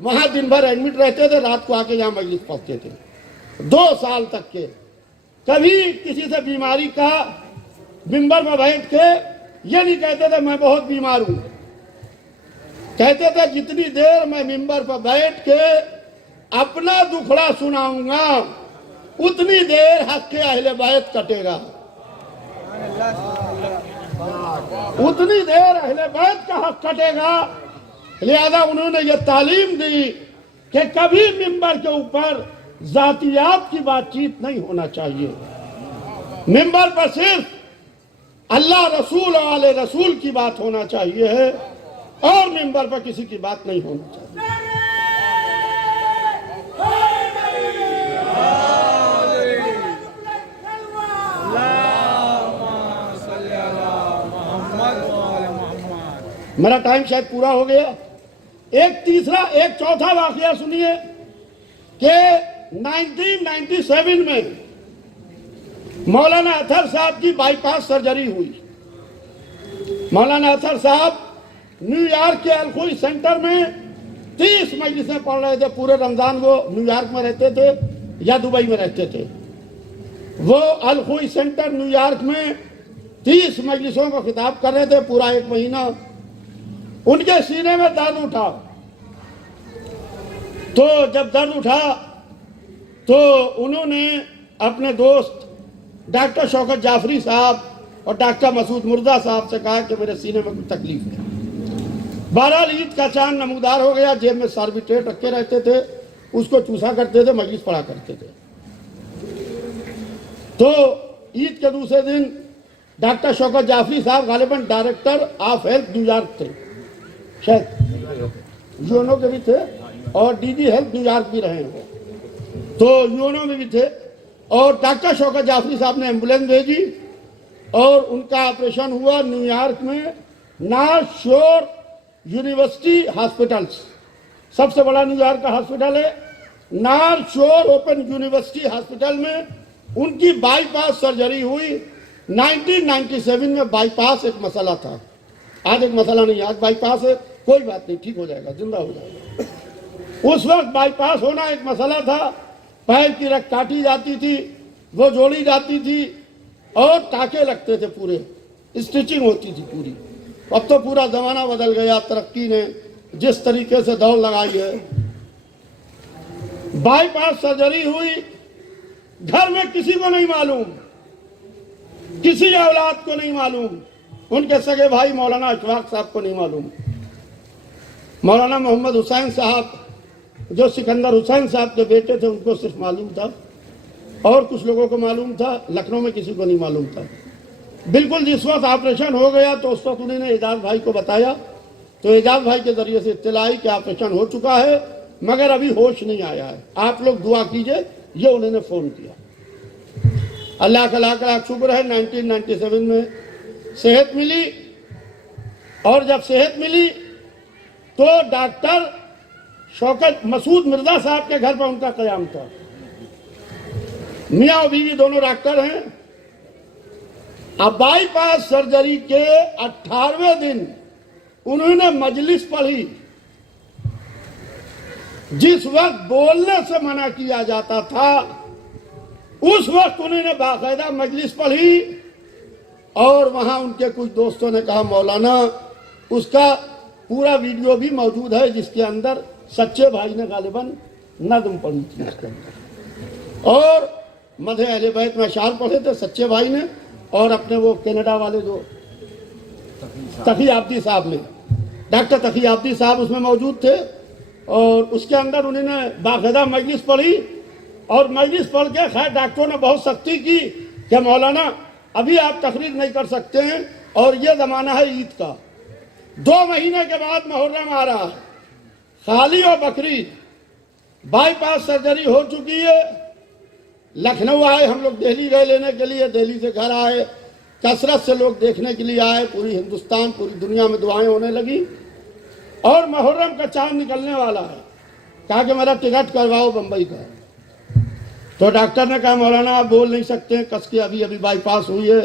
وہاں دن بھر ایڈمٹ رہتے تھے, رات کو آ کے یہاں مجلس پہنچتے تھے. 2 سال تک کے کبھی کسی سے بیماری کا ممبر میں بیٹھ کے یہ نہیں کہتے تھے میں بہت بیمار ہوں. کہتے تھے جتنی دیر میں ممبر پر بیٹھ کے اپنا دکھڑا سناؤں گا اتنی دیر حق کے اہل بیت کٹے گا, اتنی دیر اہل بیت کا حق کٹے گا. لہذا انہوں نے یہ تعلیم دی کہ کبھی ممبر کے اوپر ذاتیات کی بات چیت نہیں ہونا چاہیے. ممبر پر صرف اللہ رسول اور آل رسول کی بات ہونا چاہیے ہے, اور ممبر پر کسی کی بات نہیں ہونا چاہیے. میرا ٹائم شاید پورا ہو گیا. ایک چوتھا واقعہ سنیے کہ 1997 میں مولانا اطہر صاحب کی بائی پاس سرجری ہوئی. مولانا اطہر صاحب نیو یارک کے الخوئی سینٹر میں 30 مجلسیں پڑھ رہے تھے. پورے رمضان وہ نیو یارک میں رہتے تھے یا دبئی میں رہتے تھے. وہ الخوئی سینٹر نیو یارک میں 30 مجلسوں کو خطاب کر رہے تھے پورا 1 مہینہ. ان کے سینے میں درد اٹھا, تو جب درد اٹھا تو انہوں نے اپنے دوست ڈاکٹر شوکت جعفری صاحب اور ڈاکٹر مسعود مردہ صاحب سے کہا کہ میرے سینے میں کوئی تکلیف ہے. بہرحال عید کا چاند نمودار ہو گیا. جیب میں ساربیٹریٹ رکھے رہتے تھے, اس کو چوسا کرتے تھے, مجلس پڑھا کرتے تھے. تو عید کے دوسرے دن ڈاکٹر شوکت جعفری صاحب غالباً director of health New York تھے, شاید یونو کے بھی تھے اور D G health New York بھی رہے ہیں, تو یونو میں بھی تھے. اور ڈاکٹر شوکت جعفری صاحب نے ایمبولینس بھیجی اور ان کا آپریشن ہوا نیو یارک میں نارتھ شور یونیورسٹی ہاسپٹلس. سب سے بڑا نیو یارک کا ہاسپٹل ہے نارتھ شور اوپن یونیورسٹی ہاسپٹل میں. ان کی بائی پاس سرجری ہوئی. 1997 میں بائی پاس ایک مسئلہ تھا, آج ایک مسئلہ نہیں, آج بائی پاس ہے, کوئی بات نہیں, ٹھیک ہو جائے گا, زندہ ہو جائے گا. اس وقت بائی پاس ہونا ایک مسئلہ تھا. پیر کی رگ کاٹی جاتی تھی, وہ جوڑی جاتی تھی اور ٹانکے لگتے تھے, پورے اسٹیچنگ ہوتی تھی پوری. اب تو پورا زمانہ بدل گیا, ترقی نے جس طریقے سے دوڑ لگائی ہے. بائی پاس سرجری ہوئی, گھر میں کسی کو نہیں معلوم, کسی اولاد کو نہیں معلوم, ان کے سگے بھائی مولانا اشفاق صاحب کو نہیں معلوم. مولانا محمد حسین صاحب جو سکندر حسین صاحب کے بیٹے تھے ان کو صرف معلوم تھا, اور کچھ لوگوں کو معلوم تھا, لکھنؤ میں کسی کو نہیں معلوم تھا. بالکل جس وقت آپریشن ہو گیا تو اس وقت انہوں نے اعجاز بھائی کو بتایا, تو اعجاز بھائی کے ذریعے سے اطلاع آئی کہ آپریشن ہو چکا ہے مگر ابھی ہوش نہیں آیا ہے, آپ لوگ دعا کیجئے. یہ انہوں نے فون کیا. اللہ کا لاکھ لاکھ شکر ہے 1997 میں صحت ملی, اور جب صحت ملی تو ڈاکٹر شوکت مسعود مرزا صاحب کے گھر پر ان کا قیام تھا. میاں اور بیوی دونوں ڈاکٹر ہیں. اب بائی پاس سرجری کے 18ویں دن انہوں نے مجلس پڑھی. جس وقت بولنے سے منع کیا جاتا تھا اس وقت انہوں نے باقاعدہ مجلس پڑھی اور وہاں ان کے کچھ دوستوں نے کہا مولانا اس کا پورا ویڈیو بھی موجود ہے جس کے اندر سچے بھائی نے غالباً نظم پڑھی تھی اس کے اندر، اور مدح اہل بیت میں اشعار پڑھے تھے سچے بھائی نے، اور اپنے وہ کینیڈا والے جو تقی آبدی صاحب نے، ڈاکٹر تقی آبدی صاحب اس میں موجود تھے، اور اس کے اندر انہوں نے باقاعدہ مجلس پڑھی، اور مجلس پڑھ کے خیر ڈاکٹروں نے بہت سختی کی کہ مولانا ابھی آپ تقریر نہیں کر سکتے ہیں، اور یہ زمانہ ہے عید کا، 2 مہینے کے بعد محرم آ رہا ہے، خالی اور بقرعید، بائی پاس سرجری ہو چکی ہے، لکھنؤ آئے ہم لوگ، دہلی گئے لینے کے لیے، دہلی سے گھر آئے، کثرت سے لوگ دیکھنے کے لیے آئے، پوری ہندوستان پوری دنیا میں دعائیں ہونے لگی، اور محرم کا چاند نکلنے والا ہے، کہا کہ میرا ٹکٹ کرواؤ بمبئی کا، تو ڈاکٹر نے کہا مولانا آپ بول نہیں سکتے ہیں، کس کے ابھی بائی پاس ہوئی ہے،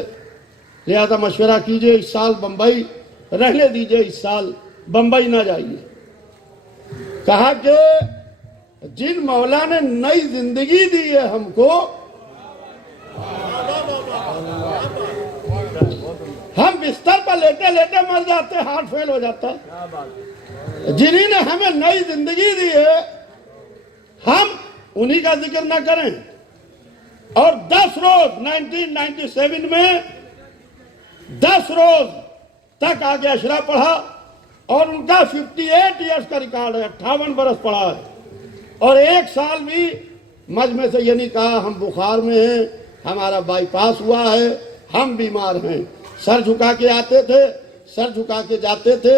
لہذا مشورہ کیجئے اس سال بمبئی رہنے دیجئے، اس سال بمبئی نہ جائیے۔ کہا کہ جن مولا نے نئی زندگی دی ہے ہم کو، ہم بستر پر لیٹے لیٹے مر جاتے، ہارٹ فیل ہو جاتا، جنہی نے ہمیں نئی زندگی دی ہے ہم انہی کا ذکر نہ کریں۔ اور 10 روز 1997 میں 10 روز تک آگے اشرا پڑھا، اور ان کا 58 ایئرز کا ریکارڈ ہے، 58 برس پڑھا ہے، اور 1 سال بھی مجمع سے یہ نہیں کہا ہم بخار میں ہیں، ہمارا بائی پاس ہوا ہے، ہم بیمار ہیں۔ سر جھکا کے آتے تھے، سر جھکا کے جاتے تھے،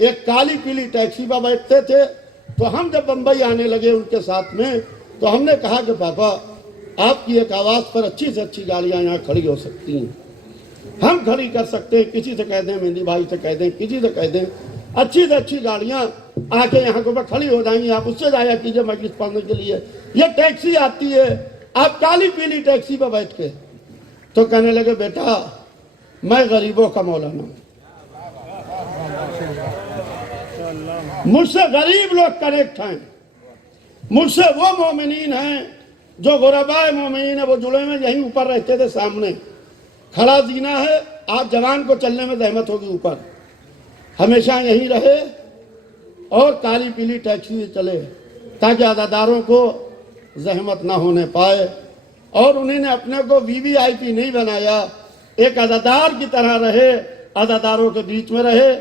ایک کالی پیلی ٹیکسی پر بیٹھتے تھے، تو ہم جب بمبئی آنے لگے ان کے ساتھ میں، تو ہم نے کہا کہ پاپا آپ کی ایک آواز پر اچھی سے اچھی گاڑیاں یہاں کھڑی ہو سکتی ہیں، ہم کھڑی کر سکتے ہیں، کسی سے کہہ دیں، مہندی بھائی سے کہہ دیں، کسی سے کہہ دیں، اچھی سے اچھی گاڑیاں آ کے یہاں کے اوپر کھڑی ہو جائیں گی، آپ اس سے جایا کیجئے مجلس پڑھنے کے لیے، یہ ٹیکسی آتی ہے، آپ کالی پیلی ٹیکسی پہ بیٹھ کے۔ تو کہنے لگے بیٹا میں غریبوں کا مولانا ہوں، مجھ سے غریب لوگ کنیکٹ ہیں، مجھ سے وہ مومنین ہیں جو غرباء مومنین ہیں، وہ جڑے میں یہیں اوپر رہتے تھے، سامنے کھڑا زینہ ہے، آپ جوان کو چلنے میں زحمت ہوگی، اوپر ہمیشہ یہیں رہے، اور کالی پیلی ٹیکسی سے چلے تاکہ عزاداروں کو زحمت نہ ہونے پائے، اور انہوں نے اپنے کو VIP نہیں بنایا، ایک عزادار کی طرح رہے، عزاداروں کے بیچ میں رہے۔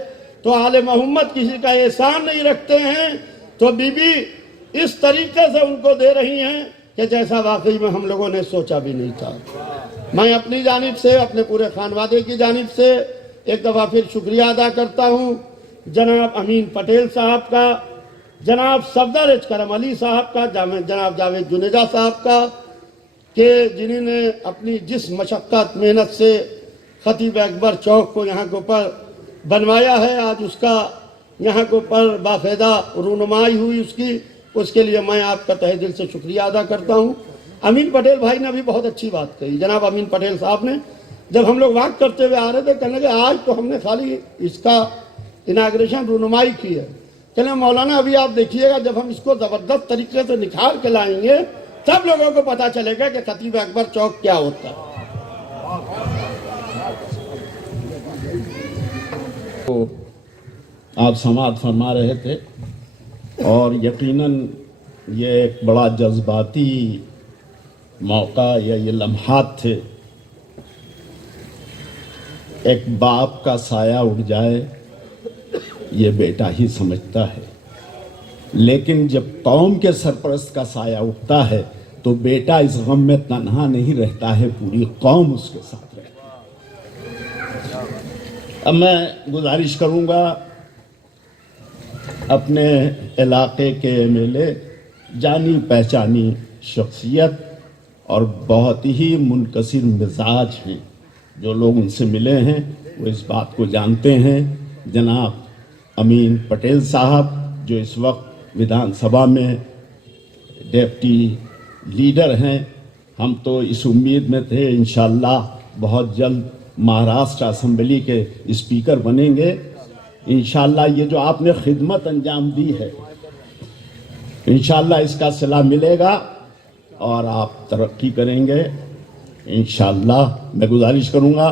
تو آل محمد کسی کا احسان نہیں رکھتے ہیں، تو بی بی اس طریقے سے ان کو دے رہی ہیں کہ جیسا واقعی میں ہم لوگوں نے سوچا بھی نہیں تھا۔ میں اپنی جانب سے، اپنے پورے خانوادے کی جانب سے ایک دفعہ پھر شکریہ ادا کرتا ہوں جناب امین پٹیل صاحب کا، جناب صفدر کرم علی صاحب کا، جناب جاوید جنیجا صاحب کا، کہ جنہوں نے اپنی جس مشقت محنت سے خطیب اکبر چوک کو یہاں کے اوپر بنوایا ہے، آج اس کا یہاں کے اوپر باقاعدہ رونمائی ہوئی اس کے لیے میں آپ کا تہہ دل سے شکریہ ادا کرتا ہوں۔ امین پٹیل بھائی نے بھی بہت اچھی بات کہی، جناب امین پٹیل صاحب نے، جب ہم لوگ واک کرتے ہوئے آ رہے تھے، کہنے لگے آج تو ہم نے خالی اس کا اناگریشن رونمائی کی ہے، کہنے مولانا ابھی آپ دیکھیے گا جب ہم اس کو زبردست طریقے سے نکھار کے لائیں گے تب لوگوں کو پتا چلے گا کہ خطیب اکبر چوک کیا ہوتا ہے۔ آپ سماعت فرما رہے تھے، اور یقیناً یہ ایک بڑا جذباتی موقع یا یہ لمحات تھے۔ ایک باپ کا سایہ اٹھ جائے یہ بیٹا ہی سمجھتا ہے، لیکن جب قوم کے سرپرست کا سایہ اٹھتا ہے تو بیٹا اس غم میں تنہا نہیں رہتا ہے، پوری قوم اس کے ساتھ رہتی ہے۔ اب میں گزارش کروں گا اپنے علاقے کے MLA، جانی پہچانی شخصیت اور بہت ہی منکسر مزاج ہیں، جو لوگ ان سے ملے ہیں وہ اس بات کو جانتے ہیں، جناب امین پٹیل صاحب جو اس وقت ودھان سبھا میں ڈیپٹی لیڈر ہیں، ہم تو اس امید میں تھے انشاءاللہ بہت جلد مہاراشٹر اسمبلی کے اسپیکر بنیں گے۔ انشاءاللہ یہ جو آپ نے خدمت انجام دی ہے، انشاءاللہ اس کا صلہ ملے گا اور آپ ترقی کریں گے انشاءاللہ۔ میں گزارش کروں گا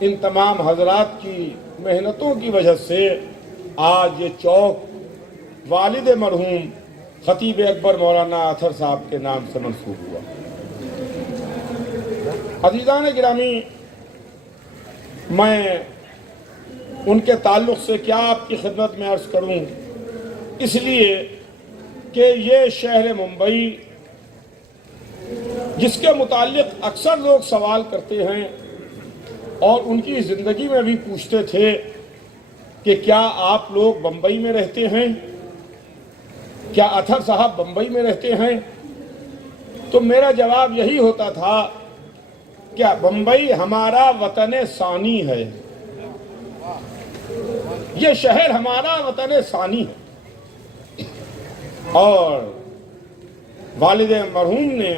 ان تمام حضرات کی محنتوں کی وجہ سے آج یہ چوک والد مرحوم خطیب اکبر مولانا اطہر صاحب کے نام سے منسوب ہوا۔ عزیزان گرامی، میں ان کے تعلق سے کیا آپ کی خدمت میں عرض کروں، اس لیے کہ یہ شہر ممبئی جس کے متعلق اکثر لوگ سوال کرتے ہیں اور ان کی زندگی میں بھی پوچھتے تھے کہ کیا آپ لوگ بمبئی میں رہتے ہیں، کیا اطہر صاحب بمبئی میں رہتے ہیں؟ تو میرا جواب یہی ہوتا تھا کہ بمبئی ہمارا وطن ثانی ہے، یہ شہر ہمارا وطن ثانی ہے۔ اور والد مرحوم نے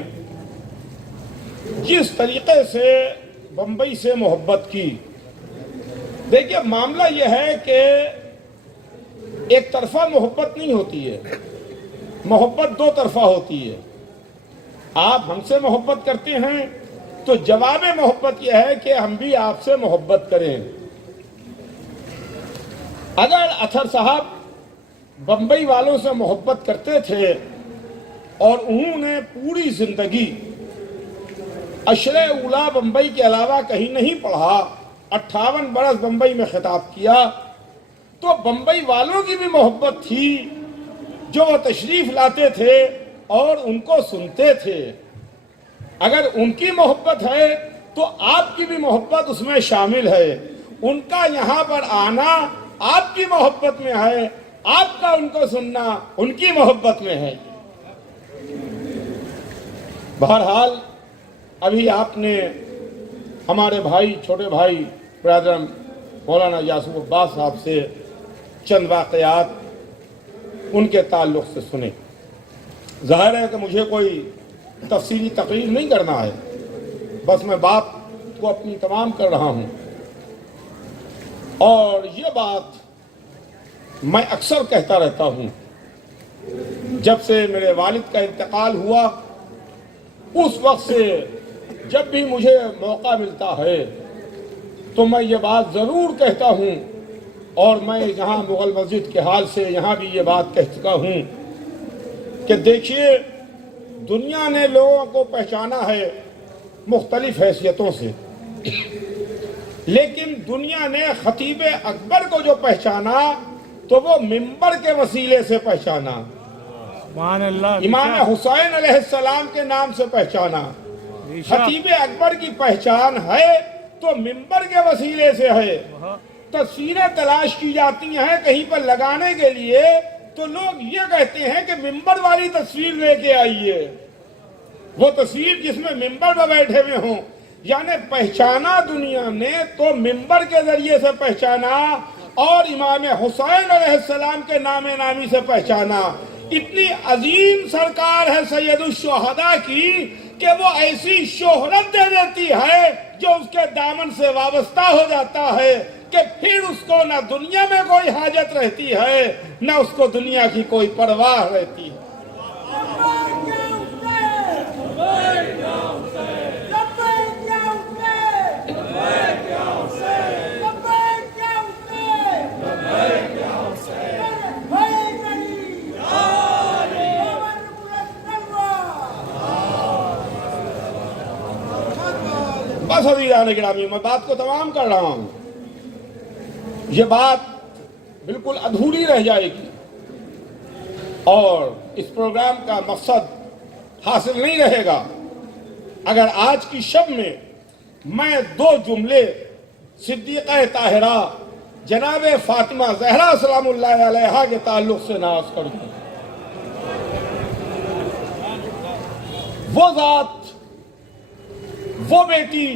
جس طریقے سے بمبئی سے محبت کی، دیکھیے معاملہ یہ ہے کہ ایک طرفہ محبت نہیں ہوتی ہے، محبت دو طرفہ ہوتی ہے۔ آپ ہم سے محبت کرتے ہیں تو جواب محبت یہ ہے کہ ہم بھی آپ سے محبت کریں۔ اگر اطہر صاحب بمبئی والوں سے محبت کرتے تھے اور انہوں نے پوری زندگی عشر اولا بمبئی کے علاوہ کہیں نہیں پڑھا، 58 برس بمبئی میں خطاب کیا، تو بمبئی والوں کی بھی محبت تھی جو وہ تشریف لاتے تھے اور ان کو سنتے تھے۔ اگر ان کی محبت ہے تو آپ کی بھی محبت اس میں شامل ہے، ان کا یہاں پر آنا آپ کی محبت میں ہے، آپ کا ان کو سننا ان کی محبت میں ہے۔ بہرحال ابھی آپ نے ہمارے بھائی، چھوٹے بھائی برادر مولانا یاسر عباس صاحب سے چند واقعات ان کے تعلق سے سنے۔ ظاہر ہے کہ مجھے کوئی تفصیلی تقریر نہیں کرنا ہے، بس میں بات کو اپنی تمام کر رہا ہوں۔ اور یہ بات میں اکثر کہتا رہتا ہوں، جب سے میرے والد کا انتقال ہوا اس وقت سے جب بھی مجھے موقع ملتا ہے تو میں یہ بات ضرور کہتا ہوں، اور میں یہاں مغل مسجد کے حال سے یہاں بھی یہ بات کہہ چکا ہوں کہ دیکھیے دنیا نے لوگوں کو پہچانا ہے مختلف حیثیتوں سے، لیکن دنیا نے خطیب اکبر کو جو پہچانا تو وہ منبر کے وسیلے سے پہچانا، سبحان اللہ، امام حسین علیہ السلام کے نام سے پہچانا۔ خطیب اکبر کی پہچان ہے تو منبر کے وسیلے سے ہے۔ تصویریں تلاش کی جاتی ہیں کہیں پر لگانے کے لیے تو لوگ یہ کہتے ہیں کہ منبر والی تصویر لے کے آئیے، وہ تصویر جس میں منبر پر بیٹھے ہوئے ہوں، یعنی پہچانا دنیا نے تو منبر کے ذریعے سے پہچانا اور امام حسین علیہ السلام کے نام نامی سے پہچانا۔ اتنی عظیم سرکار ہے سید الشہداء کی کہ وہ ایسی شہرت دے دیتی ہے جو اس کے دامن سے وابستہ ہو جاتا ہے کہ پھر اس کو نہ دنیا میں کوئی حاجت رہتی ہے نہ اس کو دنیا کی کوئی پرواہ رہتی ہے۔ بس عزیزان گرامی، میں بات کو تمام کر رہا ہوں، یہ بات بالکل ادھوری رہ جائے گی اور اس پروگرام کا مقصد حاصل نہیں رہے گا اگر آج کی شب میں 2 جملے صدیقہ طاہرہ جناب فاطمہ زہرا سلام اللہ علیہا کے تعلق سے ناز کروں۔ وہ ذات، وہ بیٹی،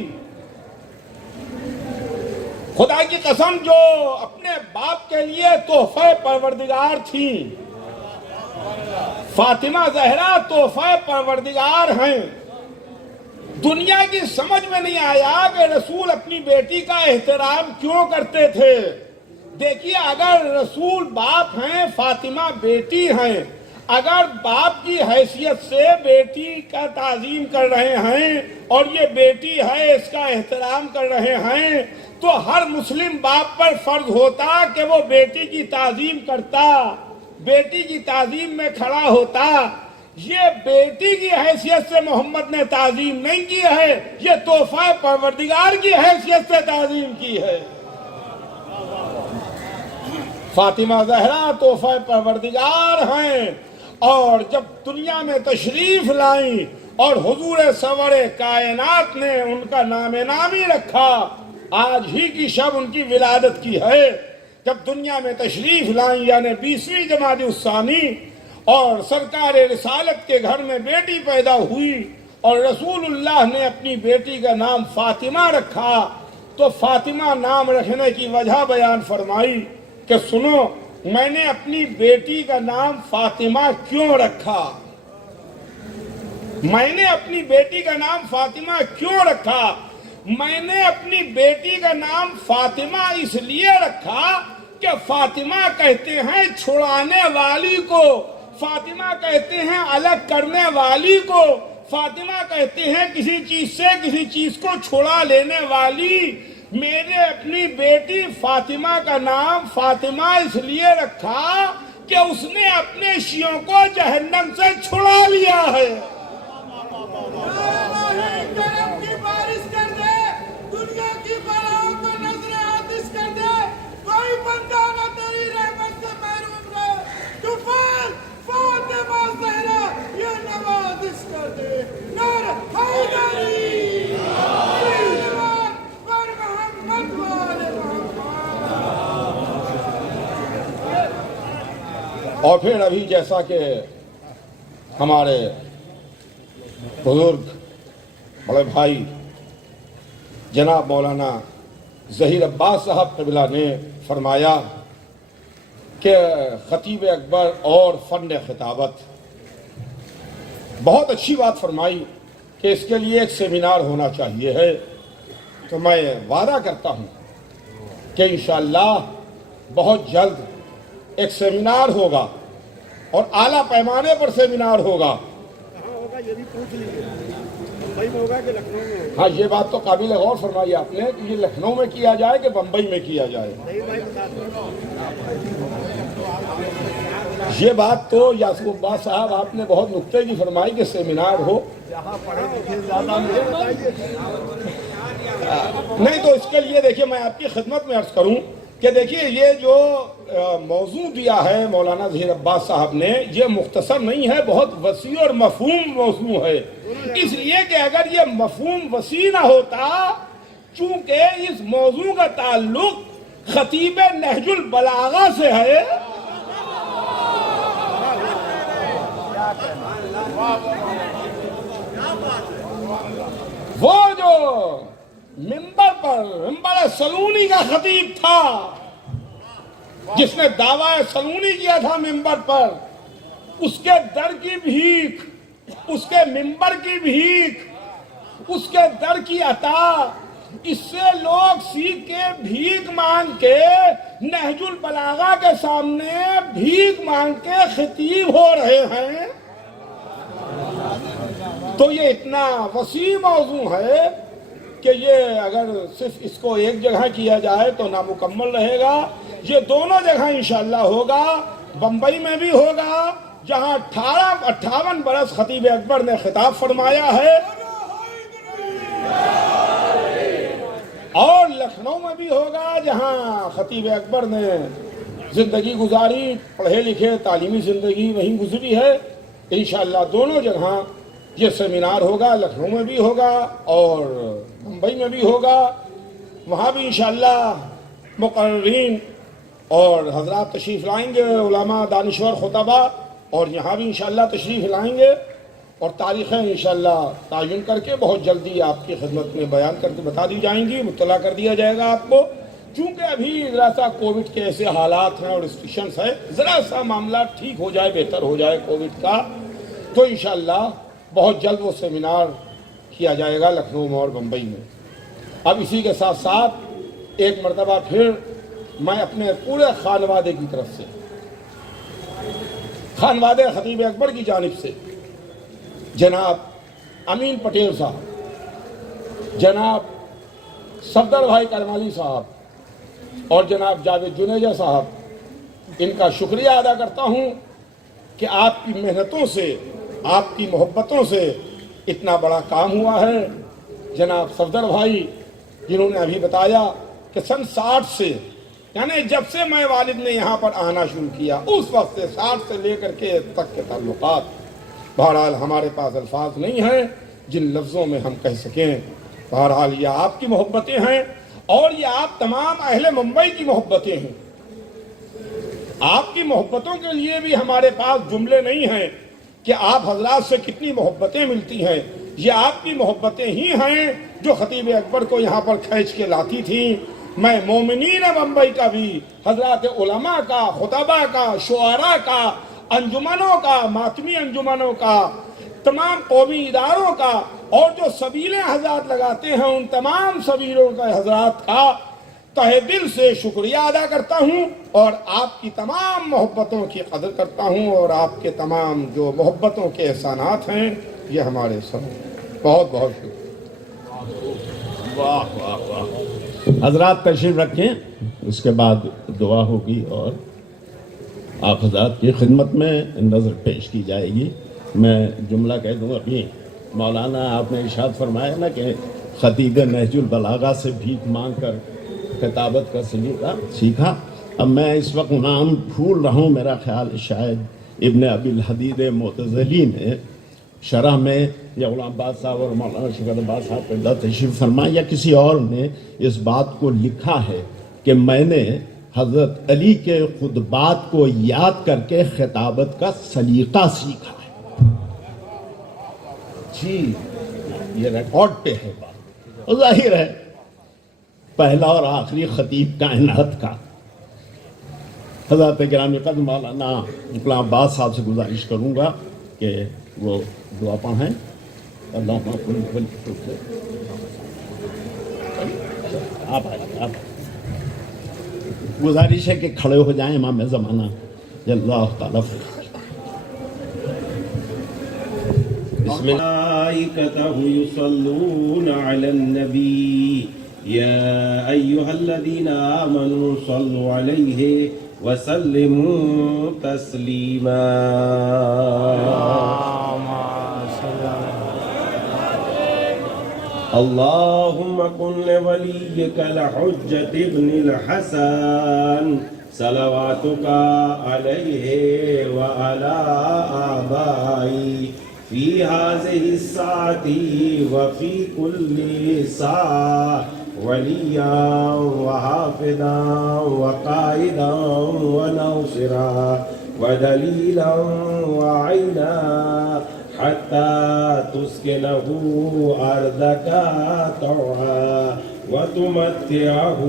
خدا کی قسم جو اپنے باپ کے لیے تحفہ پروردگار تھی، فاطمہ زہرا تحفہ پروردگار ہیں۔ دنیا کی سمجھ میں نہیں آیا کہ رسول اپنی بیٹی کا احترام کیوں کرتے تھے۔ دیکھیے اگر رسول باپ ہیں، فاطمہ بیٹی ہیں، اگر باپ کی حیثیت سے بیٹی کا تعظیم کر رہے ہیں اور یہ بیٹی ہے اس کا احترام کر رہے ہیں تو ہر مسلم باپ پر فرض ہوتا کہ وہ بیٹی کی تعظیم کرتا، بیٹی کی تعظیم میں کھڑا ہوتا۔ یہ بیٹی کی حیثیت سے محمد نے تعظیم نہیں کی ہے، یہ تحفہ پروردگار کی حیثیت سے تعظیم کی ہے۔ فاطمہ زہرا تحفہ پروردگار ہیں، اور جب دنیا میں تشریف لائیں اور حضور سرور کائنات نے ان کا نام نامی رکھا، آج ہی کی شب ان کی ولادت کی ہے، جب دنیا میں تشریف لائیں یعنی 20ویں جمادی الثانی، اور سرکار رسالت کے گھر میں بیٹی پیدا ہوئی اور رسول اللہ نے اپنی بیٹی کا نام فاطمہ رکھا، تو فاطمہ نام رکھنے کی وجہ بیان فرمائی کہ سنو، میں نے اپنی بیٹی کا نام فاطمہ کیوں رکھا؟ میں نے اپنی بیٹی کا نام فاطمہ کیوں رکھا؟ میں نے اپنی بیٹی کا نام فاطمہ اس لیے رکھا کہ فاطمہ کہتے ہیں چھڑانے والی کو، فاطمہ کہتے ہیں الگ کرنے والی کو، فاطمہ کہتے ہیں کسی چیز سے کسی چیز کو چھڑا لینے والی۔ میرے اپنی بیٹی فاطمہ کا نام فاطمہ اس لیے رکھا کہ اس نے اپنے شیعوں کو جہنم سے چھڑا لیا ہے۔ کرم کی بارش کر دے، دنیا کی بلاؤں کو نظر آتش کر دے، کوئی بندہ نہ تیری رحمت سے محروم رہے، طوفان فاطمہ زہرا یہ نوازش کر دے۔ نعرہ حیدری، زندباد پر محمد والے محمد۔ اور پھر ابھی جیسا کہ ہمارے بزرگ بڑے بھائی جناب مولانا ظہیر عباس صاحب قبلہ نے فرمایا کہ خطیب اکبر اور فن خطابت، بہت اچھی بات فرمائی کہ اس کے لیے ایک سیمینار ہونا چاہیے ہے، تو میں وعدہ کرتا ہوں کہ انشاءاللہ بہت جلد ایک سیمینار ہوگا اور اعلیٰ پیمانے پر سیمینار ہوگا۔ ہاں، یہ بات تو قابل غور فرمائی آپ نے کہ یہ لکھنؤ میں کیا جائے کہ بمبئی میں کیا جائے۔ یہ بات تو یاسر عباس صاحب آپ نے بہت نکتے کی فرمائی کہ سیمینار ہو، نہیں تو اس کے لیے دیکھیے میں آپ کی خدمت میں عرض کروں کہ دیکھیے یہ جو موضوع دیا ہے مولانا ظہیر عباس صاحب نے، یہ مختصر نہیں ہے، بہت وسیع اور مفہوم موضوع ہے، اس لیے کہ اگر یہ مفہوم وسیع نہ ہوتا، چونکہ اس موضوع کا تعلق خطیب نہج البلاغہ سے ہے، وہ جو منبر سلونی کا خطیب تھا، جس نے دعویٰ سلونی کیا تھا منبر پر، اس کے در کی بھیک، اس کے منبر کی بھیک، اس کے در کی عطا، اس سے لوگ سیکھ کے بھیک مانگ کے نہج البلاغہ کے سامنے بھیک مانگ کے خطیب ہو رہے ہیں۔ تو یہ اتنا وسیع موضوع ہے کہ یہ اگر صرف اس کو ایک جگہ کیا جائے تو نامکمل رہے گا۔ یہ دونوں جگہ انشاءاللہ ہوگا، بمبئی میں بھی ہوگا جہاں 58 برس خطیب اکبر نے خطاب فرمایا ہے، اور لکھنؤ میں بھی ہوگا جہاں خطیب اکبر نے زندگی گزاری، پڑھے لکھے تعلیمی زندگی وہیں گزری ہے۔ انشاءاللہ دونوں جگہ یہ سیمینار ہوگا، لکھنؤ میں بھی ہوگا اور ممبئی میں بھی ہوگا، وہاں بھی انشاءاللہ مقررین اور حضرات تشریف لائیں گے، علماء دانشور خطبہ، اور یہاں بھی انشاءاللہ تشریف لائیں گے، اور تاریخیں انشاءاللہ تعین کر کے بہت جلدی آپ کی خدمت میں بیان کر کے بتا دی جائیں گی، مطلع کر دیا جائے گا آپ کو۔ چونکہ ابھی ذرا سا کووڈ کے ایسے حالات ہیں اور ریسٹرکشنز ہیں، ذرا سا معاملہ ٹھیک ہو جائے، بہتر ہو جائے کووڈ کا، تو انشاءاللہ بہت جلد وہ سیمینار کیا جائے گا لکھنؤ میں اور بمبئی میں۔ اب اسی کے ساتھ ساتھ ایک مرتبہ پھر میں اپنے پورے خانوادے کی طرف سے، خانوادے خطیب اکبر کی جانب سے، جناب امین پٹیل صاحب، جناب صفدر بھائی کرمالی صاحب اور جناب جاوید جنیجا صاحب، ان کا شکریہ ادا کرتا ہوں کہ آپ کی محنتوں سے، آپ کی محبتوں سے اتنا بڑا کام ہوا ہے۔ جناب صفدر بھائی جنہوں نے ابھی بتایا کہ سن 60 سے، یعنی جب سے میں والد نے یہاں پر آنا شروع کیا اس وقت سے 60 سے لے کر کے تک کے تعلقات، بہرحال ہمارے پاس الفاظ نہیں ہیں جن لفظوں میں ہم کہہ سکیں۔ بہرحال یہ آپ کی محبتیں ہیں اور یہ آپ تمام اہل ممبئی کی محبتیں ہیں۔ آپ کی محبتوں کے لیے بھی ہمارے پاس جملے نہیں ہیں کہ آپ حضرات سے کتنی محبتیں ملتی ہیں۔ یہ آپ کی محبتیں ہی ہیں جو خطیب اکبر کو یہاں پر کھینچ کے لاتی تھیں۔ میں مومنین ممبئی کا بھی، حضرات علماء کا، خطباء کا، شعراء کا، انجمنوں کا، ماتمی انجمنوں کا، تمام قومی اداروں کا اور جو سبیلیں حضرات لگاتے ہیں ان تمام سبیلوں کا حضرات کا تہہ دل سے شکریہ ادا کرتا ہوں اور آپ کی تمام محبتوں کی قدر کرتا ہوں اور آپ کے تمام جو محبتوں کے احسانات ہیں یہ ہمارے سب بہت بہت شکریہ۔ واہ واہ واہ، حضرات تشریف رکھیں، اس کے بعد دعا ہوگی اور آپ حضرات کی خدمت میں نظر پیش کی جائے گی۔ میں جملہ کہہ دوں، ابھی مولانا آپ نے ارشاد فرمایا نا کہ خطیب نہج البلاغہ سے بھیک مانگ کر خطابت کا سلیقہ سیکھا۔ اب میں اس وقت نام بھول رہا ہوں، میرا خیال شاید ابن ابی الحدید معتزلی نے شرح میں یا غلام عباس صاحب اور مولانا شکر عباس صاحب کو اللہ تشریف فرما یا کسی اور نے اس بات کو لکھا ہے کہ میں نے حضرت علی کے خطبات کو یاد کر کے خطابت کا سلیقہ سیکھا ہے۔ جی یہ ریکارڈ پہ ہے بات، اور ظاہر ہے پہلا اور آخری خطیب کائنات کا۔ حضرت گرامی قدر مولانا غلام عباس صاحب سے گزارش کروں گا کہ وہ دعا پڑھیں۔ اللہ آپ گزارش ہے کہ کھڑے ہو جائیں امام زمانہ اللہ تعالیٰ۔ بسم ملائكته يصلون على النبي يا أيها الذين آمنوا صلوا عليه وسلموا تسليما اللهم كن لوليك الحجة ابن الحسن صلواتك عليه وعلى آبائه في هذه الساعة وفي كل ساعة وليا وحافظا وقائدا وناصرا ودليلا وعينا حتى تسكنه أرضك طوعا وتمتعه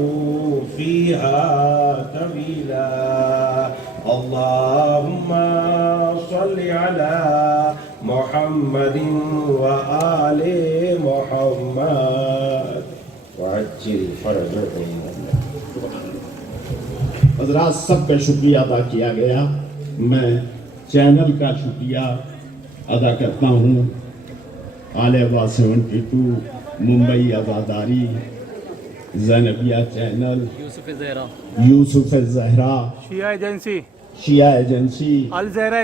فيها طويلا اللهم صل على محمد وآل محمد وعجل فرجهم۔ حضرات سب کا شکریہ ادا کیا گیا، میں چینل کا شکریہ ادا کرتا ہوں۔ آل ابا 72 ممبئی آزاداری، زینبیہ چینل، یوسف الزہرا، شیعہ ایجنسی، الزہرا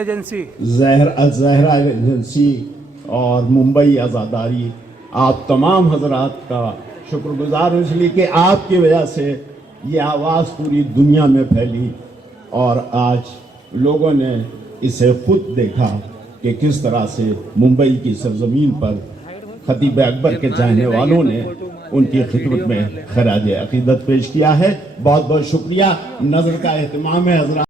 ایجنسی اور ممبئی آزاداری، آپ تمام حضرات کا شکر گزار ہوں، اس لیے کہ آپ کی وجہ سے یہ آواز پوری دنیا میں پھیلی اور آج لوگوں نے اسے خود دیکھا کہ کس طرح سے ممبئی کی سرزمین پر خطیب اکبر کے چاہنے والوں نے ان کی خدمت میں خراج عقیدت پیش کیا ہے۔ بہت بہت شکریہ، نظر کا اہتمام ہے حضرات۔